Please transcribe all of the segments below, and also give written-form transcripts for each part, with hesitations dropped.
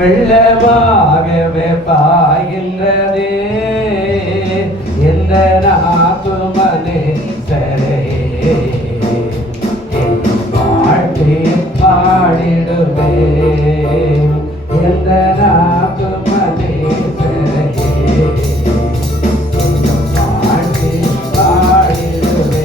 வெள்ளமாகவே பாய்கின்றதே எந்த நாத்துமனே சரே வாழ்க்கை பாடிடுவே எந்த நாத்துமனே சரே வாழ்க்கை பாடிடுவே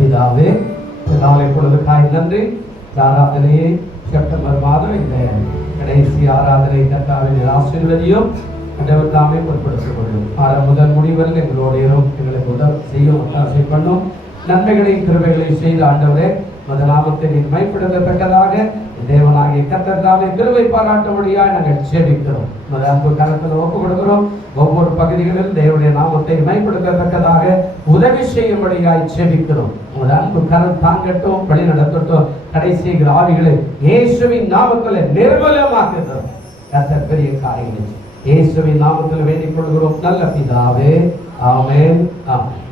பிதாவே நாளை பொழுதுக்காய் நன்றி. ஆராதனையை செப்டம்பர் மாதம் இந்த கடைசி ஆராதனை கர்த்தாவின் ஆசீர்வதியும் ஆண்டவர் தாமே பொறுப்படுத்திக் கொள்ளும். முதல் முடிவர்கள் எங்களோடையும் எங்களுக்கு உதவி செய்யும், ஒத்தாசை பண்ணும். நன்மைகளை கிருபைகளை செய்த ஆண்டவரே நாமத்தை நீர் மைப்படுத்தத்தக்கதாக தேவனாகிய கர்த்தர் தாமே கிருபை பாராட்டும்படியாக நாங்கள் ஜெபிக்கிறோம். அன்பு கரத்தில் ஒப்பு கொடுக்கிறோம். ஒவ்வொரு பகுதிகளிலும் தேவனுடைய நாமத்தை மைப்படுத்தத்தக்கதாக உதவி செய்யும்படியாய் ஜெபிக்கிறோம். உங்கள் அன்பு கரம் தாங்கட்டும், வழி நடத்தட்டும். கடைசி ஆவிகளை இயேசுவின் நாமத்தில் நிர்மூலமாக்குகிறோம். கர்த்தர் பெரிய காரியங்கள் இயேசுவின் நாமத்தில் வேண்டிக் கொள்கிறோம் நல்ல பிதாவே. ஆமென். ஆமென்.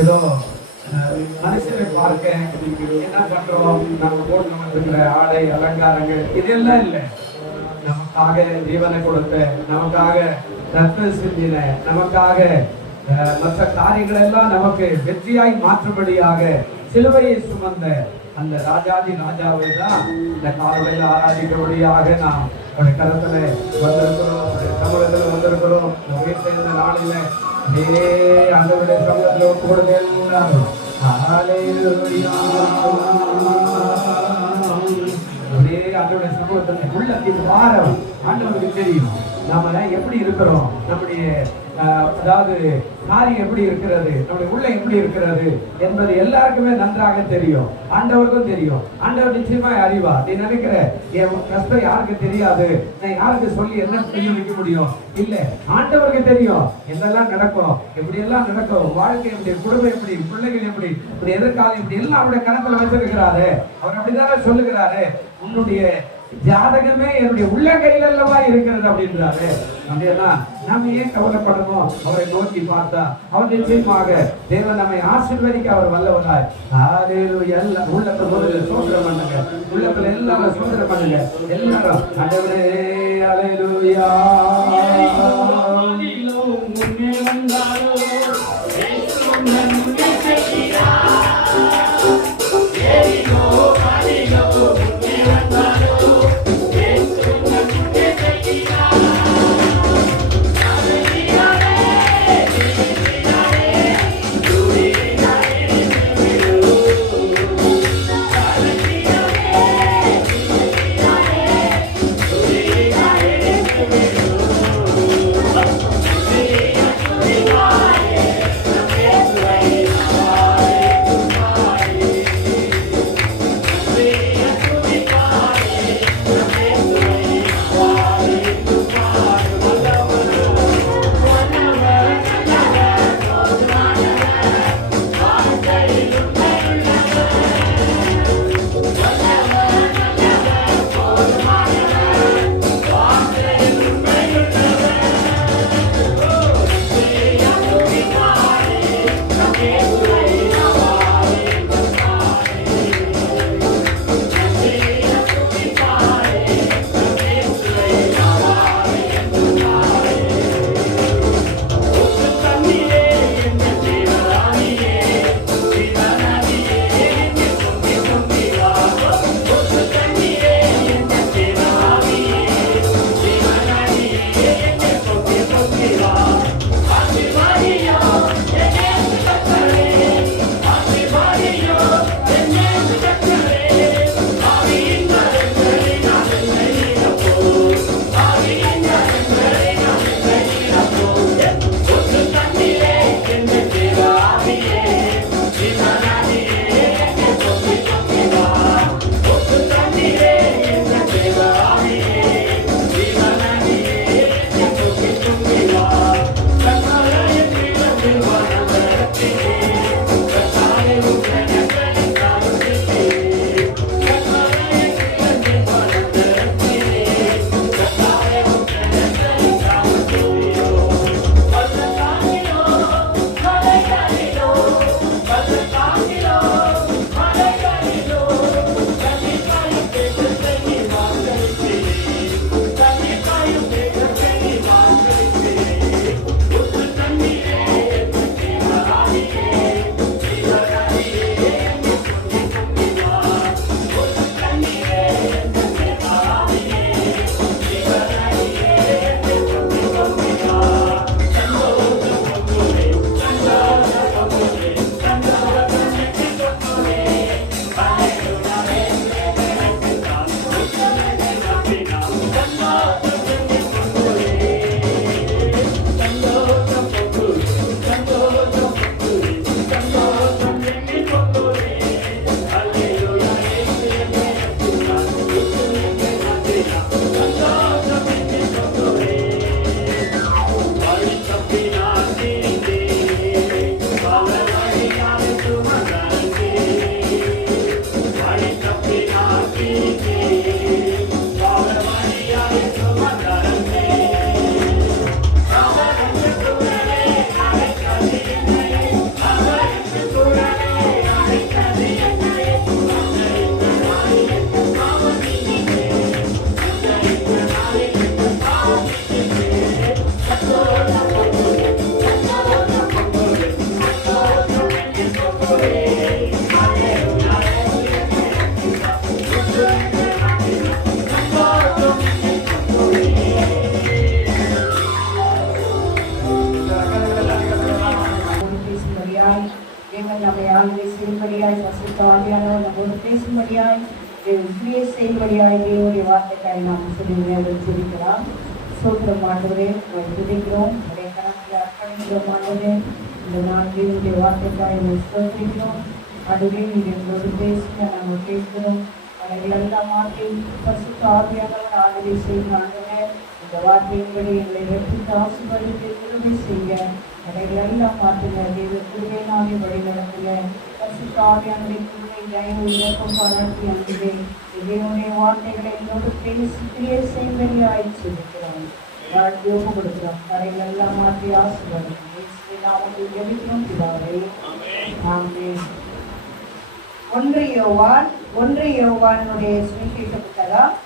ஏதோ மனுஷனை பார்க்க என்ன பண்றோம், நம்ம போட்டு இருக்கிற ஆடை அலங்காரங்கள் இதெல்லாம் இல்லை. நமக்காக ஜீவனை கொடுத்த, நமக்காக ரத்தம் சிந்தின, நமக்காக மற்ற காரியங்கள் எல்லாம் நமக்கு வெற்றியாய் மாற்றும்படியாக சிலுவையை சுமந்த அந்த ராஜாதி ராஜாவை தான் இந்த காலையில் ஆராதிக்கிறபடியாக நாம் அவருடைய கருத்துல வந்திருக்கிறோம், தமிழகத்தில் வந்திருக்கிறோம். வீட்டில் நாளில ஆண்டவருடைய சமூகத்தில் ஒப்பு கொடுங்க எல்லாரும். ஹalleluya. அப்படியே ஆண்டவருடைய சமூகத்தில் உள்ளத்தின் வாரம் ஆண்டவருக்கு தெரியும். நாம எப்படி இருக்கிறோம், நம்முடைய அதாவது காரியம் எப்படி இருக்கிறது, நம்முடைய உள்ள எப்படி இருக்கிறது என்பது எல்லாருக்குமே நன்றாக தெரியும். ஆண்டவருக்கும் தெரியும். ஆண்டவர் நிச்சயமாய் அறிவார். நீ நினைக்கிற என் கஷ்டம் யாருக்கு தெரியாது, நான் யாருக்கு சொல்லி என்ன சொல்லி வைக்க முடியும்? இல்ல, ஆண்டவருக்கு தெரியும் என்னெல்லாம் நடக்கும், எப்படி எல்லாம் நடக்கும், வாழ்க்கை எப்படி, குடும்பம் எப்படி, பிள்ளைகள் எப்படி, இப்படி எதிர்காலம் இப்படி எல்லாம் அவருடைய கணக்குல வச்சிருக்கிறாரு. அவர் அப்படிதானே சொல்லுகிறாரு, உன்னுடைய ஜாதகமே என்னுடைய உள்ள கையில் அல்லவா இருக்கிறது அப்படின்றாரு. அப்படின்னா நம்ம ஏன் கவலைப்படணும்? அவரை நோக்கி பார்த்தா அவர் நிச்சயமாக தேவன் நம்மை ஆசீர்வதிக்க அவர் வல்லவராய். எல்லாம் உள்ளத்துல முதல்ல சோதனை பண்ணுங்க, உள்ளத்துல எல்லாரும் சோதனை பண்ணுங்க எல்லாரும். ஆண்டவரே அல்லேலூயா. Hey! தேவன் நம்மை ஆளுகை செய்யும்படியாய் பரிசுத்த ஆவியானவர் நம்மோடு பேசும்படியாய் கிரியை செய்யும்படியாய் தேவனுடைய வார்த்தைக்காய் நாம் சொல்லி சொல்லிக்கலாம். சோத்திரம் ஆண்டவரே, துதிக்கிறோம், உடைய கணக்கில் அர்ப்பணிக்கிறோம். ஆண்டவரே, இந்த நாள் தேவனுடைய வார்த்தைக்காய் ஸ்தோத்திரிக்கிறோம். அதுவே நீங்கள் எங்களோடு பேசுங்க, நாங்கள் கேட்கிறோம். அவர்கள் எல்லாம் மாற்றி பரிசுத்த ஆவியானவர் ஆளுகை செய்யும். ஆண்டவரே, இந்த வார்த்தையின்படி எங்களை வெற்றிக்கு ஆசீர்வதித்து கிருபை செய்ய அவர்கள் எல்லாம் மாற்றுங்க. தேவ கிருபையினாலே வழி நடத்துங்க. பரிசுத்த ஆவியானவரை கிருபை தயவு இயக்கம் பாராட்டி அன்பே தேவனுடைய வார்த்தைகளை எங்களோடு பேசி கிரியை செய்வதை ஆயிடுச்சிருக்கிறோம். யோகம் கொடுக்கிறோம். அவர்கள் எல்லாம் மாற்றி ஆசீர்வதிங்க. நாமத்தில் ஜெபிக்கிறோம் பிதாவே, ஆமென். 1 யோவானுடைய சுவிசேஷ புத்தகம்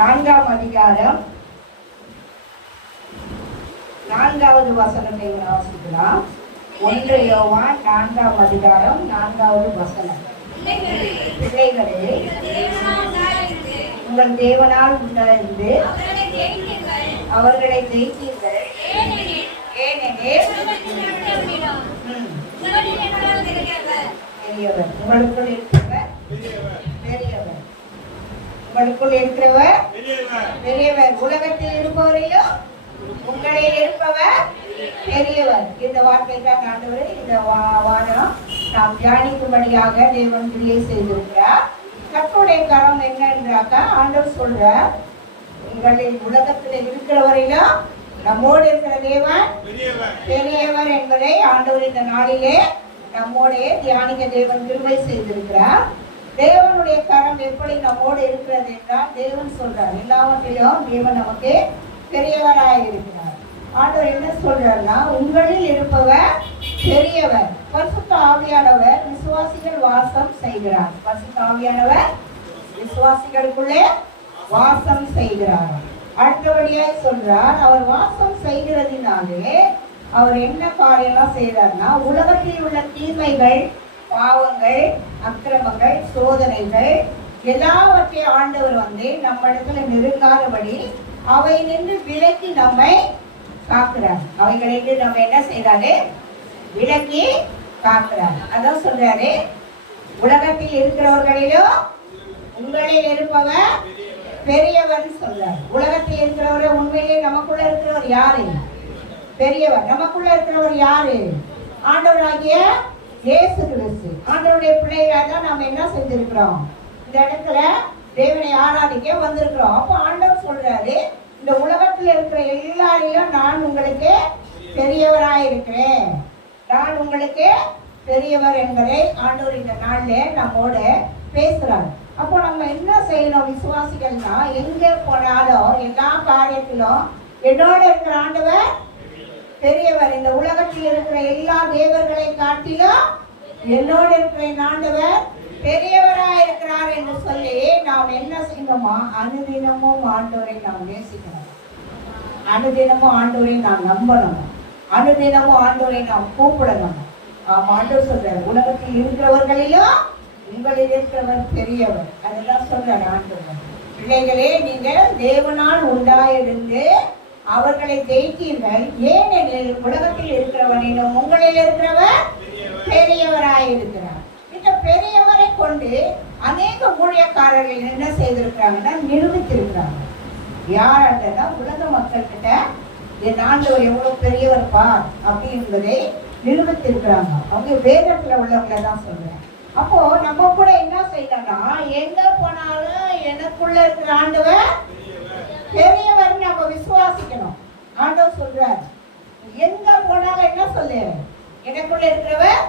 4ஆம் அதிகாரம் 4வது வசனத்தை வாசிக்கலாம். 1 யோவான் 4ஆம் அதிகாரம் 4வது வசனம். பிள்ளைகளே, உங்கள் தேவனால் உண்டாயிருந்து அவர்களை ஜெயித்தீர்கள். ஏனெனில் பெரியவர் உங்களுக்குள் இருக்கிறவர் பெரியவர். உங்களுக்குள் இருக்கிறவர் பெரியவர். உலகத்தில் இருப்பவரையும் உங்களில் இருப்பவர் பெரியவர். இந்த வார்த்தை தான் ஆண்டவர் இந்த வாரம் நாம் தியானிக்கும்படியாக தேவன் கிரியை செய்திருக்கிறார். கர்த்தருடைய கரம் என்ன என்றாக்கா, ஆண்டவர் சொல்றார், உங்களில் உலகத்தில் இருக்கிறவரையும் நம்மோடு இருக்கிற தேவன் பெரியவர் என்பதை ஆண்டவர் இந்த நாளிலே நம்மோடைய தியானிக்க தேவன் கிருபை செய்திருக்கிறார். தேவனுடைய கரம் எப்படி நம்மோடு இருக்கிறது என்றால், தேவன் சொல்றார் எல்லாவற்றிலும் தேவன் நமக்கு பெரியவராக இருக்கிறார். ஆண்டவர் என்ன சொல்றாருன்னா, உங்களில் இருப்பவர் பெரியவர். பரிசுத்த ஆவியானவர் விசுவாசிகள் வாசம் செய்கிறார். பரிசுத்த ஆவியானவர் விசுவாசிகளுக்குள்ளே வாசம் செய்கிறார். அடுத்தபடியாய் சொல்றார், அவர் வாசம் செய்கிறதுனாலே அவர் என்ன காரியம்லாம் செய்யறாருன்னா, உலகத்தில் உள்ள தீமைகள், பாவங்கள், அக்கிரமங்கள், சோதனைகள் எல்லாவற்றையும் ஆண்டவர் நம்ம இடத்துல நெருங்காதபடி அவை நின்று விலக்கி நம்மை காக்கிறார். அவைகளின்று நம்ம என்ன செய்யறாரு? விலக்கி காக்கிறார். அதான் சொல்றாரு, உலகத்தில் இருக்கிறவர்களிலும் உங்களில் இருப்பவர் பெரியவர் சொல்றார். உலகத்தில் இருக்கிறவரை உண்மையிலே நமக்குள்ள இருக்கிறவர் யாரு? பெரியவர். நமக்குள்ள இருக்கிறவர் யாரு? ஆண்டவராகிய இயேசு கிறிஸ்து. ஆண்டவருடைய பிள்ளைகளாக தான் நாம் என்ன செஞ்சிருக்கிறோம்? இந்த இடத்துல தேவனை ஆராதிக்க வந்திருக்கிறோம். அப்போ ஆண்டவர் சொல்றாரு, இந்த உலகத்தில் இருக்கிற எல்லாரையும் நான் உங்களுக்கு பெரியவராக இருக்கிறேன், நான் உங்களுக்கு பெரியவர் என்பதை ஆண்டவர் இந்த நாள்ல நம்மோட பேசுறாரு. அப்போ நம்ம என்ன செய்யணும்? விசுவாசிகள்னா எங்க போனாலும் எல்லா காரியத்திலும் என்னோட இருக்கிற ஆண்டவர் பெரியவர். இந்த உலகத்தில் இருக்கிற எல்லா தேவர்களை காட்டிலும் என்னோட இருக்கிற ஆண்டவர் பெரியவராக இருக்கிறார் என்று சொல்லி நாம் என்ன செய்யணுமா? அனுதினமும் ஆண்டவரை நாம் நேசிக்கணும், அனுதினமும் ஆண்டவரை நாம் நம்பணும், அனுதினமும் ஆண்டவரை நாம் கூப்பிடணும். ஆண்டவர் சொல்றார், உலகத்தில் இருக்கிறவர்களிலும் உங்களில் இருக்கிறவர் பெரியவர். அதெல்லாம் சொல்றார் ஆண்டவர். பிள்ளைகளே, நீங்கள் தேவனால் உண்டாயிருந்து அவர்களை ஜெயித்தீர்கள். ஏனெனில் உலகத்தில் இருக்கிறவனிலும் உங்களில் இருக்கிறவர் பெரியவராயிருக்கிறார். இந்த பெரியவரை கொண்டு அநேக ஊழியக்காரர்கள் என்ன செய்திருக்கிறாங்கன்னா, நிரூபித்திருக்கிறாங்க. யார்னா உலக மக்கள் கிட்ட என் ஆண்டவர் எவ்வளவு பெரியவர் பார் அப்படி என்பதை நிரூபித்திருக்கிறாங்க. அவங்க வேதத்துல உள்ளவங்களை தான் சொல்றேன். அப்போ நம்ம கூட என்ன செய்யணும்னா, எங்க போனாலும் எனக்குள்ள இருக்கிற ஆண்டவர் பெரியவர் நம்ம விசுவாசிக்கணும். ஆண்டவர் சொல்றார், எங்க போனாலும் என்ன சொல்லு, எனக்குள்ள இருக்கிறவர்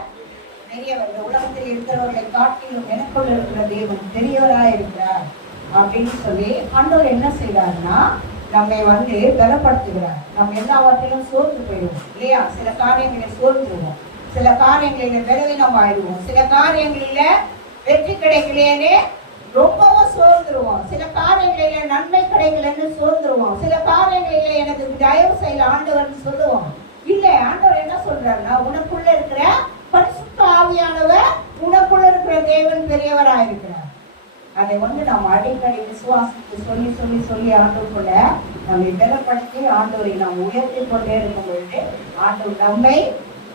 பெரியவர். இந்த உலகத்தில் இருக்கிறவர்களை காட்டிலும் எனக்குள்ள இருக்கிற தேவன் பெரியவராக இருக்கிறார் அப்படின்னு சொல்லி ஆண்டவர் என்ன செய்யறாருன்னா, நம்மை பலப்படுத்துகிறார். நம்ம எல்லாவற்றிலும் சோர்ந்து போயிடுவோம் இல்லையா? சில காரியங்களை சோர்ந்துருவோம், சில காரியங்களில பலவீனம் ஆயிடுவோம், சில காரியங்களில வெற்றி கிடைக்கலையே ரொம்பவும் சோர்ந்துருவோம், சில காரியங்களில நன்மை கிடைக்கலன்னு சோர்ந்துருவோம், சில காரியங்களில எனக்கு தயவு செய்யல ஆண்டவர்னு சொல்லுவோம். இல்ல, ஆண்டவர் என்ன சொல்றாருன்னா, உனக்குள்ள இருக்கிற பரிசுத்த ஆவியானவர், உனக்குள்ள இருக்கிற தேவன் பெரியவராயிருக்கிறார். அதை நாம் அடிக்கடி விசுவாசத்தை சொல்லி சொல்லி சொல்லி ஆண்டவருக்குள்ள நம்மை பலப்படுத்தி ஆண்டவரை நாம் உயர்த்தி கொண்டே இருக்கும் பொழுது ஆண்டவர் நம்மை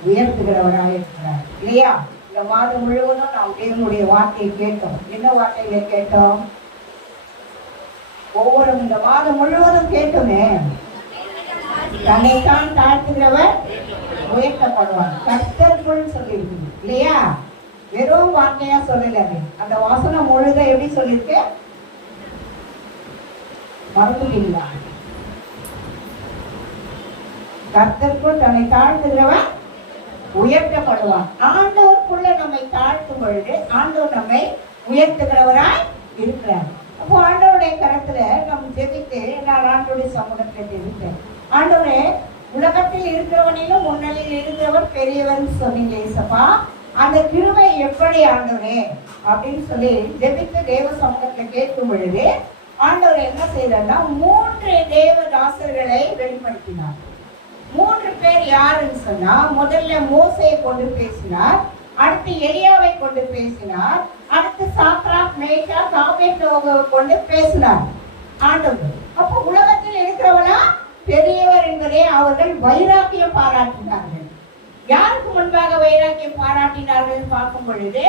உயர்த்துகிறவராக இருக்கிறார் இல்லையா? இந்த மாதம் முழுவதும் நாம் தேவனுடைய வார்த்தையை கேட்டோம். என்ன வார்த்தைகளை கேட்டோம்? ஒவ்வொரு இந்த மாதம் முழுவதும் கேட்டோமே, தன்னைத்தான் தாழ்த்துகிறவர் உயர்த்தப்படுவார், கர்த்தருக்குள் சொல்லியிருக்கு இல்லையா? வெறும் வார்த்தையா சொல்லல. அந்த வசனம் முழுத எப்படி சொல்லிருக்கு மறந்துட்டீங்களா? கர்த்தருக்குள் தன்னை தாழ்த்துகிறவன் உயர்த்தப்படுவான். ஆண்டவருக்குள்ள நம்மை தாழ்த்தும் பொழுது ஆண்டவர் நம்மை உயர்த்துகிறவராய் இருக்கிறார். அப்போ ஆண்டவருடைய கரத்துல நம்ம ஜெபித்து, நான் ஆண்டவருடைய சமூகத்துல ஜெபித்தேன். ஆண்டவரே, உலகத்தில் இருக்கிறவனிலும் முன்னணியில் இருக்கிறவர் பெரியவர் சொன்னீங்க ஏசப்பா, அந்த கிருபை எப்படி ஆண்டவரே அப்படின்னு சொல்லி ஜெபித்து தேவ சமூகத்துல கேட்கும் பொழுது ஆண்டவர் என்ன செய்யறாருன்னா 3 தேவ தாசர்களை வெளிப்படுத்தினார். 3 பேர் யாருன்னு சொன்னா, முதல்ல மோசையை கொண்டு பேசினார், அடுத்து எலியாவை கொண்டு பேசினார், அடுத்து சாத்ராக் மேஷாக் ஆபேத்நேகோவை கொண்டு பேசினார் ஆண்டவர். அப்போ உலகத்தில் இருக்கிறவனா பெரியவர் என்பதை அவர்கள் வைராக்கியம் பாராட்டினார்கள். யாருக்கு முன்பாக வைராக்கியம் பாராட்டினார்கள் பார்க்கும் பொழுது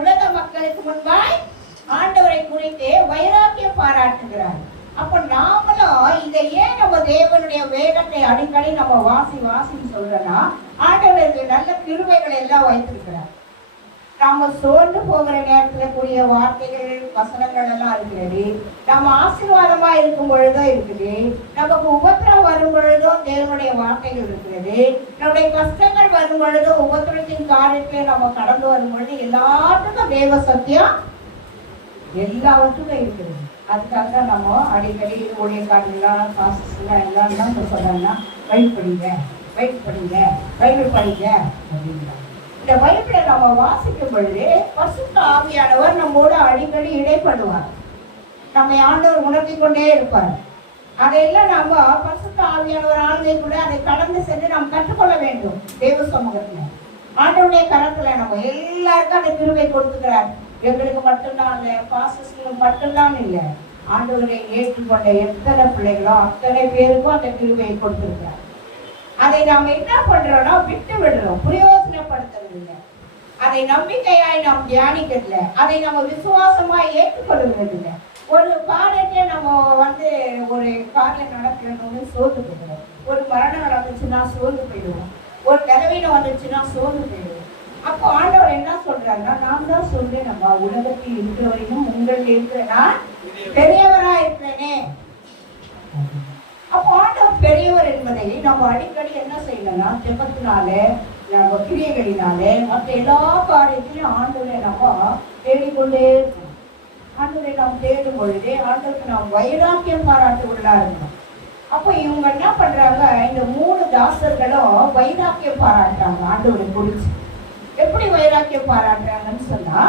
உலக மக்களுக்கு முன்பாய் ஆண்டவரை குறித்து வைராக்கியம் பாராட்டுகிறார். அப்ப நாமளும் இதை ஏன் நம்ம தேவனுடைய வேதத்தை அடிக்கடி நம்ம வாசின்னு சொல்றோம்னா, ஆண்டவருக்கு நல்ல கிருபைகளை எல்லாம் வைத்திருக்கிறார். நம்ம சோர்ந்து போகிற நேரத்துல கூடிய வார்த்தைகள் வசனங்கள் எல்லாம் இருக்கிறது. நம்ம ஆசீர்வாதமா இருக்கும் பொழுதும் இருக்குது, நமக்கு உபத்திரம் வரும் பொழுதும் தேவனுடைய வார்த்தைகள் இருக்கிறது, நம்முடைய கஷ்டங்கள் வரும் பொழுதும் உபத்திரத்தின் காரியத்தை நம்ம கடந்து வரும் பொழுது எல்லாத்துக்கும் தேவ சத்தியம் எல்லாவற்றுக்கும் இருக்கிறது. அதுக்காக தான் நம்ம அடிக்கடி ஊழியக்காரர்களாம் பாஸ்டர்ஸ்லாம் எல்லாம் என்ன சொல்றாங்கன்னா, வெயிட் பண்ணுங்க பைபிள் படிங்க அப்படின்றாங்க. இந்த பைபிளை நம்ம வாசிக்கும் பொழுது பரிசுத்த ஆவியானவர் நம்மோட அடிக்கடி இடைப்படுவார், நம்மை ஆண்டவர் உணர்த்தி கொண்டே இருப்பார். அதையெல்லாம் நம்ம பரிசுத்த ஆவியானவர் ஆளுகைக்குள்ள அதை கடந்து சென்று நாம் கற்றுக்கொள்ள வேண்டும். தேவ சமூகத்துல ஆண்டவருடைய கரத்துல நம்ம எல்லாருக்கும் அந்த கிருபை கொடுத்துக்கிறார். எங்களுக்கு மட்டும்தான் இல்லை, பாஸ்டர்ஸ்களுக்கு மட்டும்தான் இல்லை, ஆண்டவரை ஏற்றுக்கொண்ட எத்தனை பிள்ளைகளோ அத்தனை பேருக்கும் அந்த கிருபையை கொடுத்திருக்கிறார். அதை நாம் என்ன பண்றோம்னா விட்டு விடுறோம், பிரயோஜனப்படுத்துறது இல்லை, அதை நம்பிக்கையாய் நாம் தியானிக்கிறதுல, அதை நம்ம விசுவாசமாய் ஏற்றுக்கொள்வது இல்லை. ஒரு காரியத்தை நம்ம ஒரு காரியம் நடக்கணும்னு சோர்ந்து போயிடுவோம், ஒரு மரணம் நடந்துச்சுன்னா சோர்ந்து போயிடுவோம், ஒரு நிலவீனம் வந்துச்சுன்னா சோர்ந்து போயிடுவோம். அப்போ ஆண்டவர் என்ன சொல்றாருன்னா, நான் தான் சொல்றேன், நம்ம உலகத்தில் இருக்கிற வரைக்கும் உங்களில் இருக்கிறேன்னா பெரியவரா இருக்கிறேனே. அப்போ ஆண்டவர் பெரியவர் என்பதை நம்ம அடிக்கடி என்ன செய்யணும்னா, ஜெபத்தினால நம்ம கிரியைகளினாலே மற்ற எல்லா காரியத்திலையும் ஆண்டவரை நம்ம தேடிக்கொண்டே இருக்கணும். ஆண்டவரை நாம் தேடும் பொழுதே ஆண்டவருக்கு நாம் வைராக்கியம் பாராட்டு உள்ளா இருக்கணும். அப்போ இவங்க என்ன பண்றாங்க, இந்த 3 தாசர்களும் வைராக்கியம் பாராட்டுறாங்க ஆண்டவரை குறிச்சு. எப்படி வைராக்கியம் பாராட்டுறாங்கன்னு சொன்னா,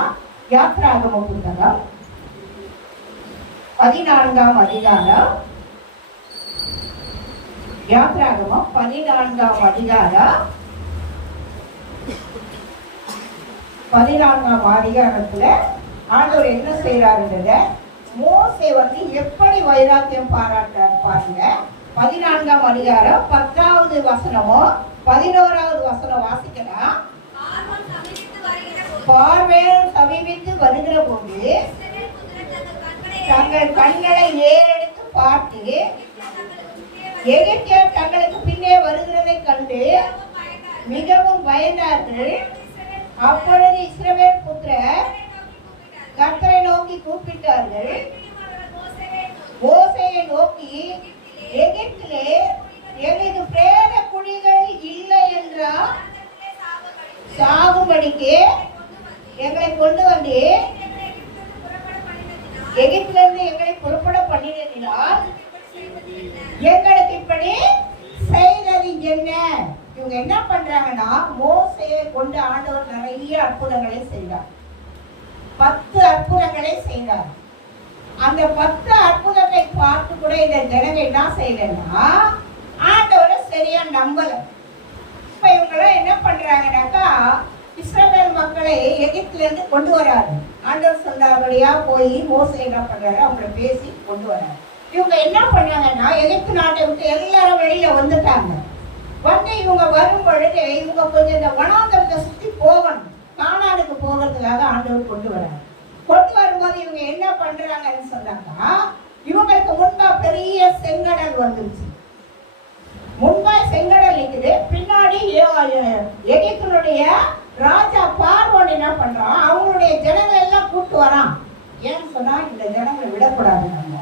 யாத்ராகம புத்தகம் 14ஆம் அதிகாரம், யாத்ராகமம் 14ஆம் அதிகாரம் 14ஆம் அதிகாரத்துல ஆண்டவர் என்ன செய்யறாருன்றத மோசே எப்படி வைராக்கியம் பாராட்டுறாரு பாருங்க. 14ஆம் அதிகாரம் 10வது வசனமோ 11வது வசனம் வாசிக்கலாம். பார்வையில் சமீபித்து வருகிற போது தங்கள் கண்களை ஏறெடுத்து பார்த்து எகிப்தியர் தங்களுக்கு பின்னே வருகிறதை கண்டு மிகவும் பயந்தார்கள். அப்பொழுது இஸ்ரவேல் புத்திரர் கர்த்தரை நோக்கி கூப்பிட்டார்கள். மோசேயை நோக்கி, எகிப்திலே எங்களுக்கு பிரேத குழிகள் இல்லை என்றால் சாகும்படிக்கு எங்களை கொண்டு வந்து எகிப்திலிருந்து எங்களை புறப்பட பண்ணினால் எங்களுக்கு இப்படி செய்தது என்ன? இவங்க என்ன பண்றாங்கன்னா, மோசேயை கொண்டு ஆண்டவர் நிறைய அற்புதங்களை செய்தார். 10 அற்புதங்களை செய்தார். அந்த 10 அற்புதத்தை பார்த்து கூட இந்த ஜனங்கள் என்ன செய்யலன்னா, ஆண்டவரை சரியா நம்பல. இப்ப இவங்க என்ன பண்றாங்கன்னாக்கா, இஸ்ரவேல் மக்களை எகிப்துல இருந்து கொண்டு வராரு. ஆண்டவர் சொன்னபடியா போய் மோசே என்ன பண்றாரு, அவங்கள பேசி கொண்டு வராரு. இவங்க என்ன பண்ணாங்கன்னா எகிப்து நாட்டை விட்டு எல்லாரும் வெளியில வந்துட்டாங்க. வந்து இவங்க வரும் பொழுது இவங்க கொஞ்சம் இந்த வனாந்தரத்தை சுத்தி போகணும், கானானுக்கு போகிறதுக்காக ஆண்டவர் கொண்டு வராரு. கொண்டு வரும்போது இவங்க என்ன பண்றாங்கன்னு சொன்னாங்கன்னா, இவங்களுக்கு முன்பா பெரிய செங்கடல் வந்துருச்சு. முன்பா செங்கடல் இருக்குது, பின்னாடி எகிப்தினுடைய ராஜா பார்வோன் என்ன பண்றான், அவங்களுடைய ஜனங்களை எல்லாம் கூட்டு வரான். ஏன்னு சொன்னா இந்த ஜனங்களை விடக்கூடாது, நம்ம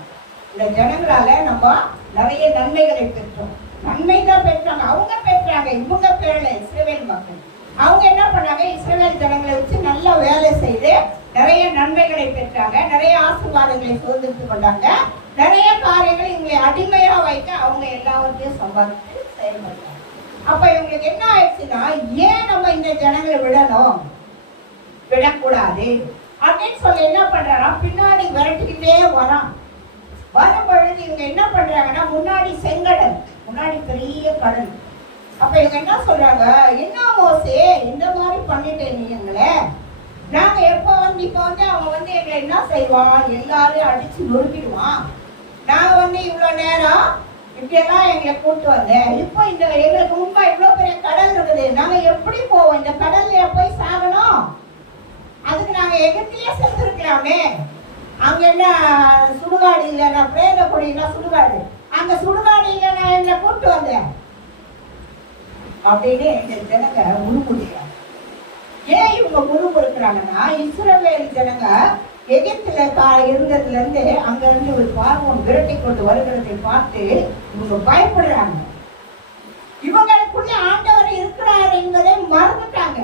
இந்த ஜனங்களால நம்ம நிறைய நன்மைகளை பெற்றோம். நன்மை தான் பெற்றாங்க, அவங்க பெற்றாங்க, இவங்க பேரல இஸ்ரவேல் மக்கள். அவங்க என்ன பண்ணாங்க, இஸ்ரவேல் ஜனங்களை வச்சு நல்லா வேலை செய்து நிறைய நன்மைகளை பெற்றாங்க, நிறைய ஆசீர்வாதங்களை சுதந்திரித்து கொண்டாங்க. நிறைய காரியங்களை இவங்களை அடிமையா வைக்க அவங்க எல்லாவற்றையும் சம்பாதித்து செயல்பட்டாங்க. அப்ப இவங்களுக்கு என்ன ஆயிடுச்சுன்னா, ஏன் நம்ம இந்த ஜனங்களை விடக்கூடாது அப்படின்னு சொல்லி என்ன பண்றாரா, பின்னாடி விரட்டிக்கிட்டே வரும் பொழுது இவங்க என்ன பண்றாங்கன்னா, முன்னாடி செங்கடல், முன்னாடி பெரிய கடல். அப்ப இவங்க என்ன சொல்றாங்க, என்ன மோசே இந்த மாதிரி பண்ணிட்டேன் நீங்களே, நாங்க எப்ப வந்து இப்ப வந்து அவன் வந்து எங்களை என்ன செய்வான், எல்லாரையும் அடிச்சு நொறுக்கிடுவான். நாங்க வந்து இவ்வளவு நேரம் இப்படியெல்லாம் எங்களை கூட்டு வந்தேன், இப்போ இந்த எங்களுக்கு முன்பா இவ்வளவு பெரிய கடல் இருக்குது, நாங்க எப்படி போவோம், இந்த கடல்ல போய் சாகணும், அதுக்கு நாங்க எகிப்திலே செத்துருக்கலாமே. அங்க என்ன சுடுகாடு இல்லைன்னா பிரேத கொடினா சுடுகாடு, அங்க சுடுகாடு இல்லைன்னா எங்களை கூட்டு வந்தேன் அப்படின்னு எங்க ஜனங்க முறுமுறுக்கிறாங்க. ஏன் இவங்க முறுமுறுக்கிறாங்கன்னா, இஸ்ரவேல் ஜனங்க எகிப்துல இருந்ததுல இருந்து அங்க இருந்து ஒரு பார்வோன் விரட்டி கொண்டு வருகிறதை பார்த்து இவங்க பயப்படுறாங்க. இவங்களுக்குள்ள ஆண்டவர் இருக்கிறார் என்பதை மறந்துட்டாங்க.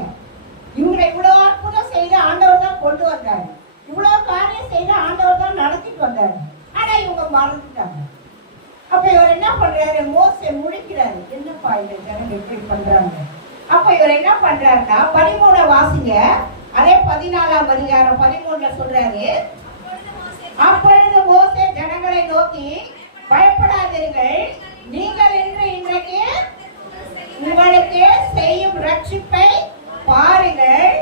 இவங்களை இவ்வளவு அற்புதம் செய்து ஆண்டவர் தான் கொண்டு வந்தாரு, இவ்வளவு காரியம் செய்து ஆண்டவர் தான் நடத்திட்டு வந்தாரு, ஆனா இவங்க மறந்துட்டாங்க. அப்ப இவர் என்ன பண்றாரு, மோசே முழிக்கிறாரு, என்னப்பா இந்த ஜனங்க இப்படி பண்றாங்க. அப்ப இவர் என்ன பண்றாருன்னா, 13 வாசிங்க, அதே 14ஆம் அதிகாரம் 13 சொல்றாரு, அப்பொழுது மோசே ஜனங்களை நோக்கி, பயப்படாதீர்கள், நீங்கள் இன்றைக்கு உங்களுக்கு செய்யும் ரட்சிப்பை பாருங்கள்.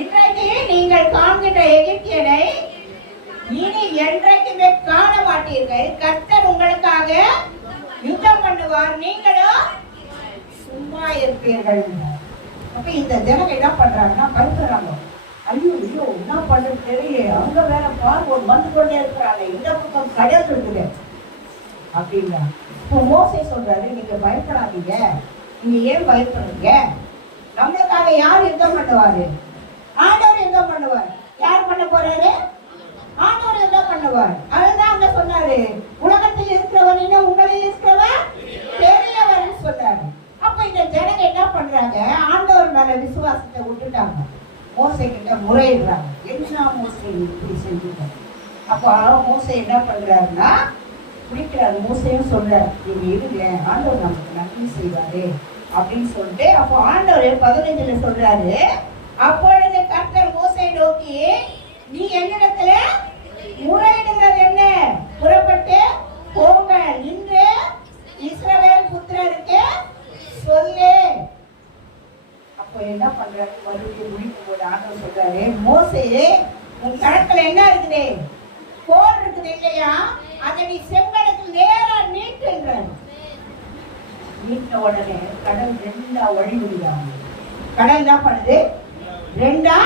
இன்றைக்கு நீங்கள் காண்கின்ற எகிப்தியனை இனி என்றைக்குமே காண மாட்டீர்கள். கர்த்தர் உங்களுக்காக யுத்தம் பண்ணுவார், நீங்களும் சும்மா இருப்பீர்கள். அப்ப இந்த ஜனங்க என்ன பண்றாங்கன்னா, பயப்படுறாங்க. ஐயோ ஐயோ என்ன பண்றது தெரியல, அவங்க வேற பார்வோன் வந்து கொண்டே இருக்கிறாங்க, இந்த பக்கம் கடல் இருக்குது அப்படின்னா. இப்போ மோசே சொல்றாரு, நீங்க பயப்படாதீங்க. நீங்க ஏன் பயப்படுறீங்க, நம்மளுக்காக யார் யுத்தம் பண்ணுவாரு, ஆண்டவர் யுத்தம் பண்ணுவார். யார் பண்ண போறாரு, ஆண்டவர் யுத்தம் பண்ணுவார். அதுதான் அங்க சொன்னாரு, உலகத்தில் இருக்கிறவன் உங்களில் இருக்கிறவன் பெரியவன் சொன்னாரு. அப்ப இந்த ஜனங்க என்ன பண்றாங்க, ஆண்டவர் மேல விசுவாசத்தை விட்டுட்டாங்க, மோசே கிட்ட முறையிடுறாங்க, என்ன மோசே இப்படி செஞ்சுட்டாங்க. அப்போ மோசே என்ன பண்றாருன்னா பிடிக்கிறாரு. மோசையும் சொல்றாரு, நீங்க இருங்க, ஆண்டவர் நமக்கு நன்மை செய்வாரு அப்படின்னு சொல்லிட்டு. அப்போ ஆண்டவர் 15 சொல்றாரு, அப்பொழுது கர்த்தர் மோசையை நோக்கி, நீ என்னிடத்துல முறையிடுகிறது என்ன, புறப்பட்டு போங்க, இன்று இஸ்ரவேல் புத்திரருக்கு சொல்லு. அப்போ என்ன பண்றாரு, மறுபடியும் முடிக்கும் போது ஆண்டவர் சொல்றாரு, மோசே உன் கணக்குல என்ன இருக்குது, கோல் இருக்குது இல்லையா, அதை நீ செங்கடலுக்கு நேரா நீட்டுன்றாரு. நீட்ட உடனே கடல் 2ஆ வழி விடுறாங்க. கடல் என்ன பண்ணுது, 2ஆ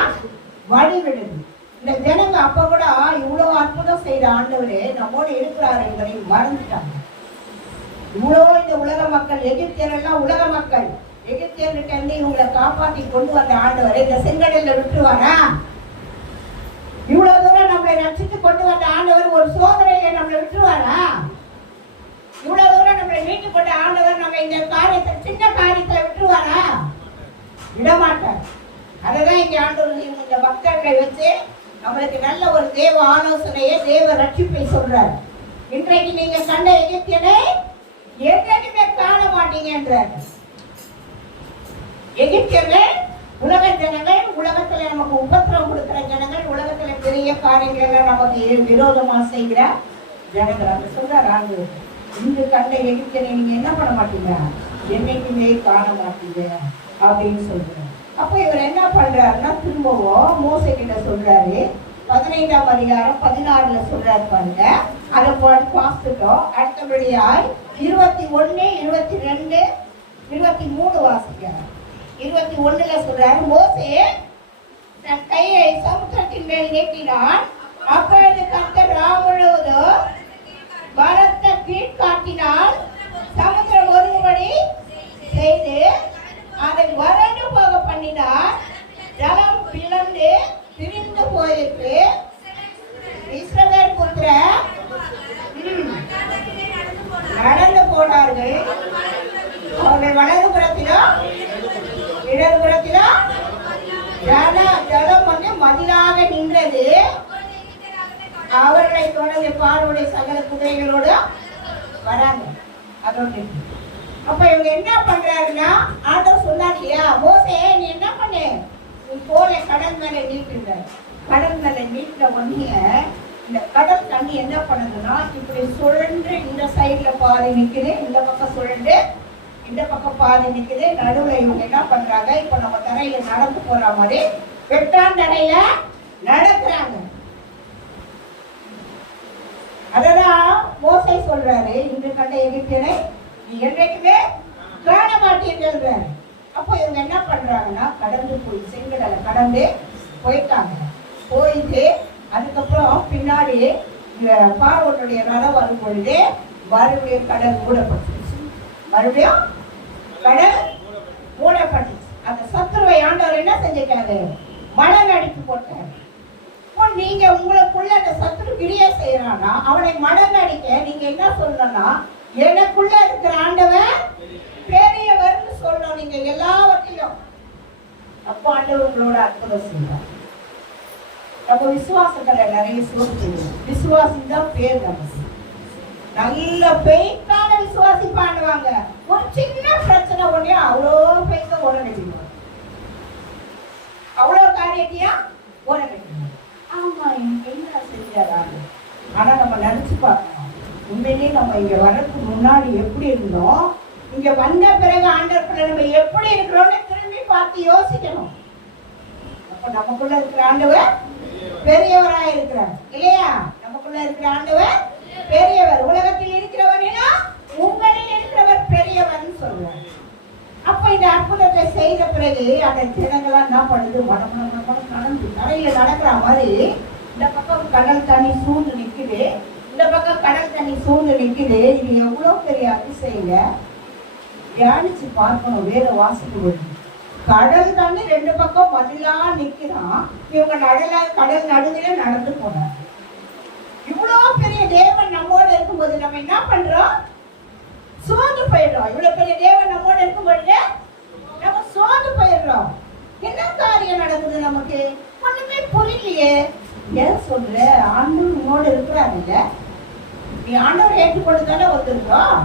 வழி விடுது. இந்த ஜனங்க அப்ப கூட இவ்வளவு அற்புதம் செய்த ஆண்டவரே நம்மோடு இருக்கிறார் என்பதை மறந்துட்டாங்க. இவ்வளவு இந்த உலக மக்கள், எகிப்தியர் எல்லாம் உலக மக்கள், எகிப்தியர்கிட்ட இருந்து இவங்களை காப்பாற்றி கொண்டு வந்த ஆண்டவரை இந்த செங்கடல்ல விட்டுருவாரா? இவ்வளவு தூரம் நம்மளை ரட்சித்து கொண்டு வந்த ஆண்டவர் ஒரு சோதனையில நம்மளை விட்டுருவாரா? இவ்வளவு தூரம் நம்மளை மீட்டு கொண்ட ஆண்டவர் நம்ம இந்த காரியத்தை, சின்ன காரியத்துல விட்டுருவாரா? விடமாட்டார். அததான் இங்க ஆண்டவர் இந்த பக்தர்களை வச்சு நம்மளுக்கு நல்ல ஒரு தேவ ஆலோசனையை, தேவ ரட்சிப்பை சொல்றார். இன்றைக்கு நீங்க கண்ட எகிப்தியனை என்றைக்குமே காண மாட்டீங்கன்றார். எகிப்தியர்கள் உலக ஜனங்கள், உலகத்துல நமக்கு உபத்திரம் கொடுக்கிற ஜனங்கள், உலகத்துல பெரிய காரியங்கள் நமக்கு விரோதமா செய்கிற ஜனங்கள். அந்த சொல்றார் ஆண்டவர், இன்று கண்ட எகிப்தியனை நீங்க என்ன பண்ண மாட்டீங்க, என்னைக்குமே காண மாட்டீங்க அப்படின்னு சொல்றாங்க. அப்ப இவர் என்ன பண்றாருன்னா திரும்பவும் மோசே கிட்ட சொல்றாரு. 15ஆம் அதிகாரம் 16ல சொல்றாரு பாருங்க. அதை பார்த்துட்டோம். அடுத்தபடியாய் 21, 22, 23 வாசிக்கிறார். 21ல சொல்றாரு, மோசே தன் கையை சமுத்திரத்தின் மேல் நீட்டினான். அப்பொழுது கர்த்தர் முழுவதும் பலத்த கீழ்காட்டினால் சமுத்திரம் ஒருபடி செய்து அதை வறண்டு போக பண்ணினார். ஜலம் பிளந்து பிரிந்து போயிட்டு இஸ்ரவேல் புத்திரர் நடந்து போனார்கள். அவர்கள் வலதுபுறத்திலும் இடதுபுறத்திலும் ஜலம் வந்து மதிலாக நின்றது. அவர்களை தொடர்ந்து பார்வையுடைய சகல குதிரைகளோடு வராங்க. அதோட அப்ப இவங்க என்ன பண்றாருன்னா, ஆண்டவர் சொன்னார் இல்லையா, மோசே நீ என்ன பண்ணு, நீ போல கடல் மேல நீட்டுங்க. கடல் மேல நீட்டின உடனே இந்த கடல் தண்ணி என்ன பண்ணுதுன்னா இப்படி சுழன்று இந்த சைட்ல பாதி நிக்குது, இந்த பக்கம் சுழன்று இந்த பக்கம் பாதி நிக்குது. நடுவுல இவங்க என்ன பண்றாங்க, இப்ப நம்ம தரையில நடந்து போற மாதிரி வெட்டாந்தரையில நடக்கிறாங்க. அததான் மோசே சொல்றாரு, இன்று கண்ட எகிப்தியனை நீ என்றைக்குமே காண மாட்டீர்கள். அப்போ இவங்க என்ன பண்றாங்கன்னா கடந்து போய் செங்கடலை கடந்து போயிட்டாங்க. போயிட்டு அதுக்கப்புறம் பின்னாடி பார்வோனுடைய ரதம் வரும் பொழுது மறுபடியும் கடல் மூடப்பட்டுச்சு. மறுபடியும் கடல் மூடப்பட்டுச்சு. அந்த சத்துருவை ஆண்டவர் என்ன செஞ்சிட்டாரு, மணல் அடித்து போட்டாரு. நீங்க உங்களுக்குள்ள அந்த சத்துரு கிரியை செய்யறானா அவனை மடங்கு அடிக்க நீங்க என்ன சொல்லணும்னா, எனக்குள்ள இருக்கிற ஆண்டவன் பெரியவர்னு சொல்லணும் நீங்க எல்லாவற்றிலும். அப்போ ஆண்டவர் உங்களோட அற்புதம் செய்வார். நம்ம விசுவாசத்துல நிறைய சோதிக்கணும். விசுவாசி தான் பேர். நமக்கு நல்ல பெய்க்கான விசுவாசி பண்ணுவாங்க. ஒரு சின்ன பிரச்சனை ஒண்ணே அவ்வளோ பெய்க்க உடனடிவாங்க, அவ்வளோ காரியத்தையா உடனடிவாங்க. ஆமா என்ன செஞ்சாராங்க. ஆனா நம்ம நினைச்சு பார்க்கணும், உண்மையிலேயே நம்ம இங்க வரதுக்கு முன்னாடி எப்படி இருந்தோம், இங்க வந்த பிறகு ஆண்டவர்க்குள்ள நம்ம எப்படி இருக்கிறோம்னு திரும்பி பார்த்து யோசிக்கணும். அப்ப நமக்குள்ள இருக்கிற ஆண்டவர் பெரியவரா இருக்கிறார் இல்லையா? நமக்குள்ள இருக்கிற ஆண்டவர் பெரியவர். உலகத்தில் இருக்கிறவனா உங்களில் இருக்கிறவர் பெரியவர்னு சொல்றார். அப்ப இந்த அற்புதத்தை செய்த பிறகு அந்த ஜனங்கள்லாம் என்ன பண்ணுது, மடம் நடந்து தரையில நடக்கிற மாதிரி இந்த பக்கம் கடல் தண்ணி சூழ்ந்து நிக்குது, இந்த பக்கம் கடல் தண்ணி சூழ்ந்து நிக்குது. இது எவ்வளவு பெரிய அதிசயங்க. தியானிச்சு பார்க்கணும். வேற வாசிக்க கடல் தண்ணி ரெண்டு பக்கம் மதிலா நிக்கிறான். இவங்க கடல் நடுவில் நடந்து போனாங்க. இவ்வளவு பெரிய தேவன் நம்மோட இருக்கும்போது நம்ம என்ன பண்றோம், சோர்ந்து போயிடுறோம். இவ்வளவு பெரிய தேவன் நம்மோட இருக்கும் பொழுது நம்ம சோர்ந்து போயிடுறோம். என்ன காரியம் நடக்குது நமக்கு ஒண்ணுமே புரியலையே. ஏன் சொல்ற, ஆண்டவர் உன்னோட இருக்கிறாங்க. நீ ஆண்டவரை ஏற்றுக்கொண்டு தானே வந்திருக்கிறோம்,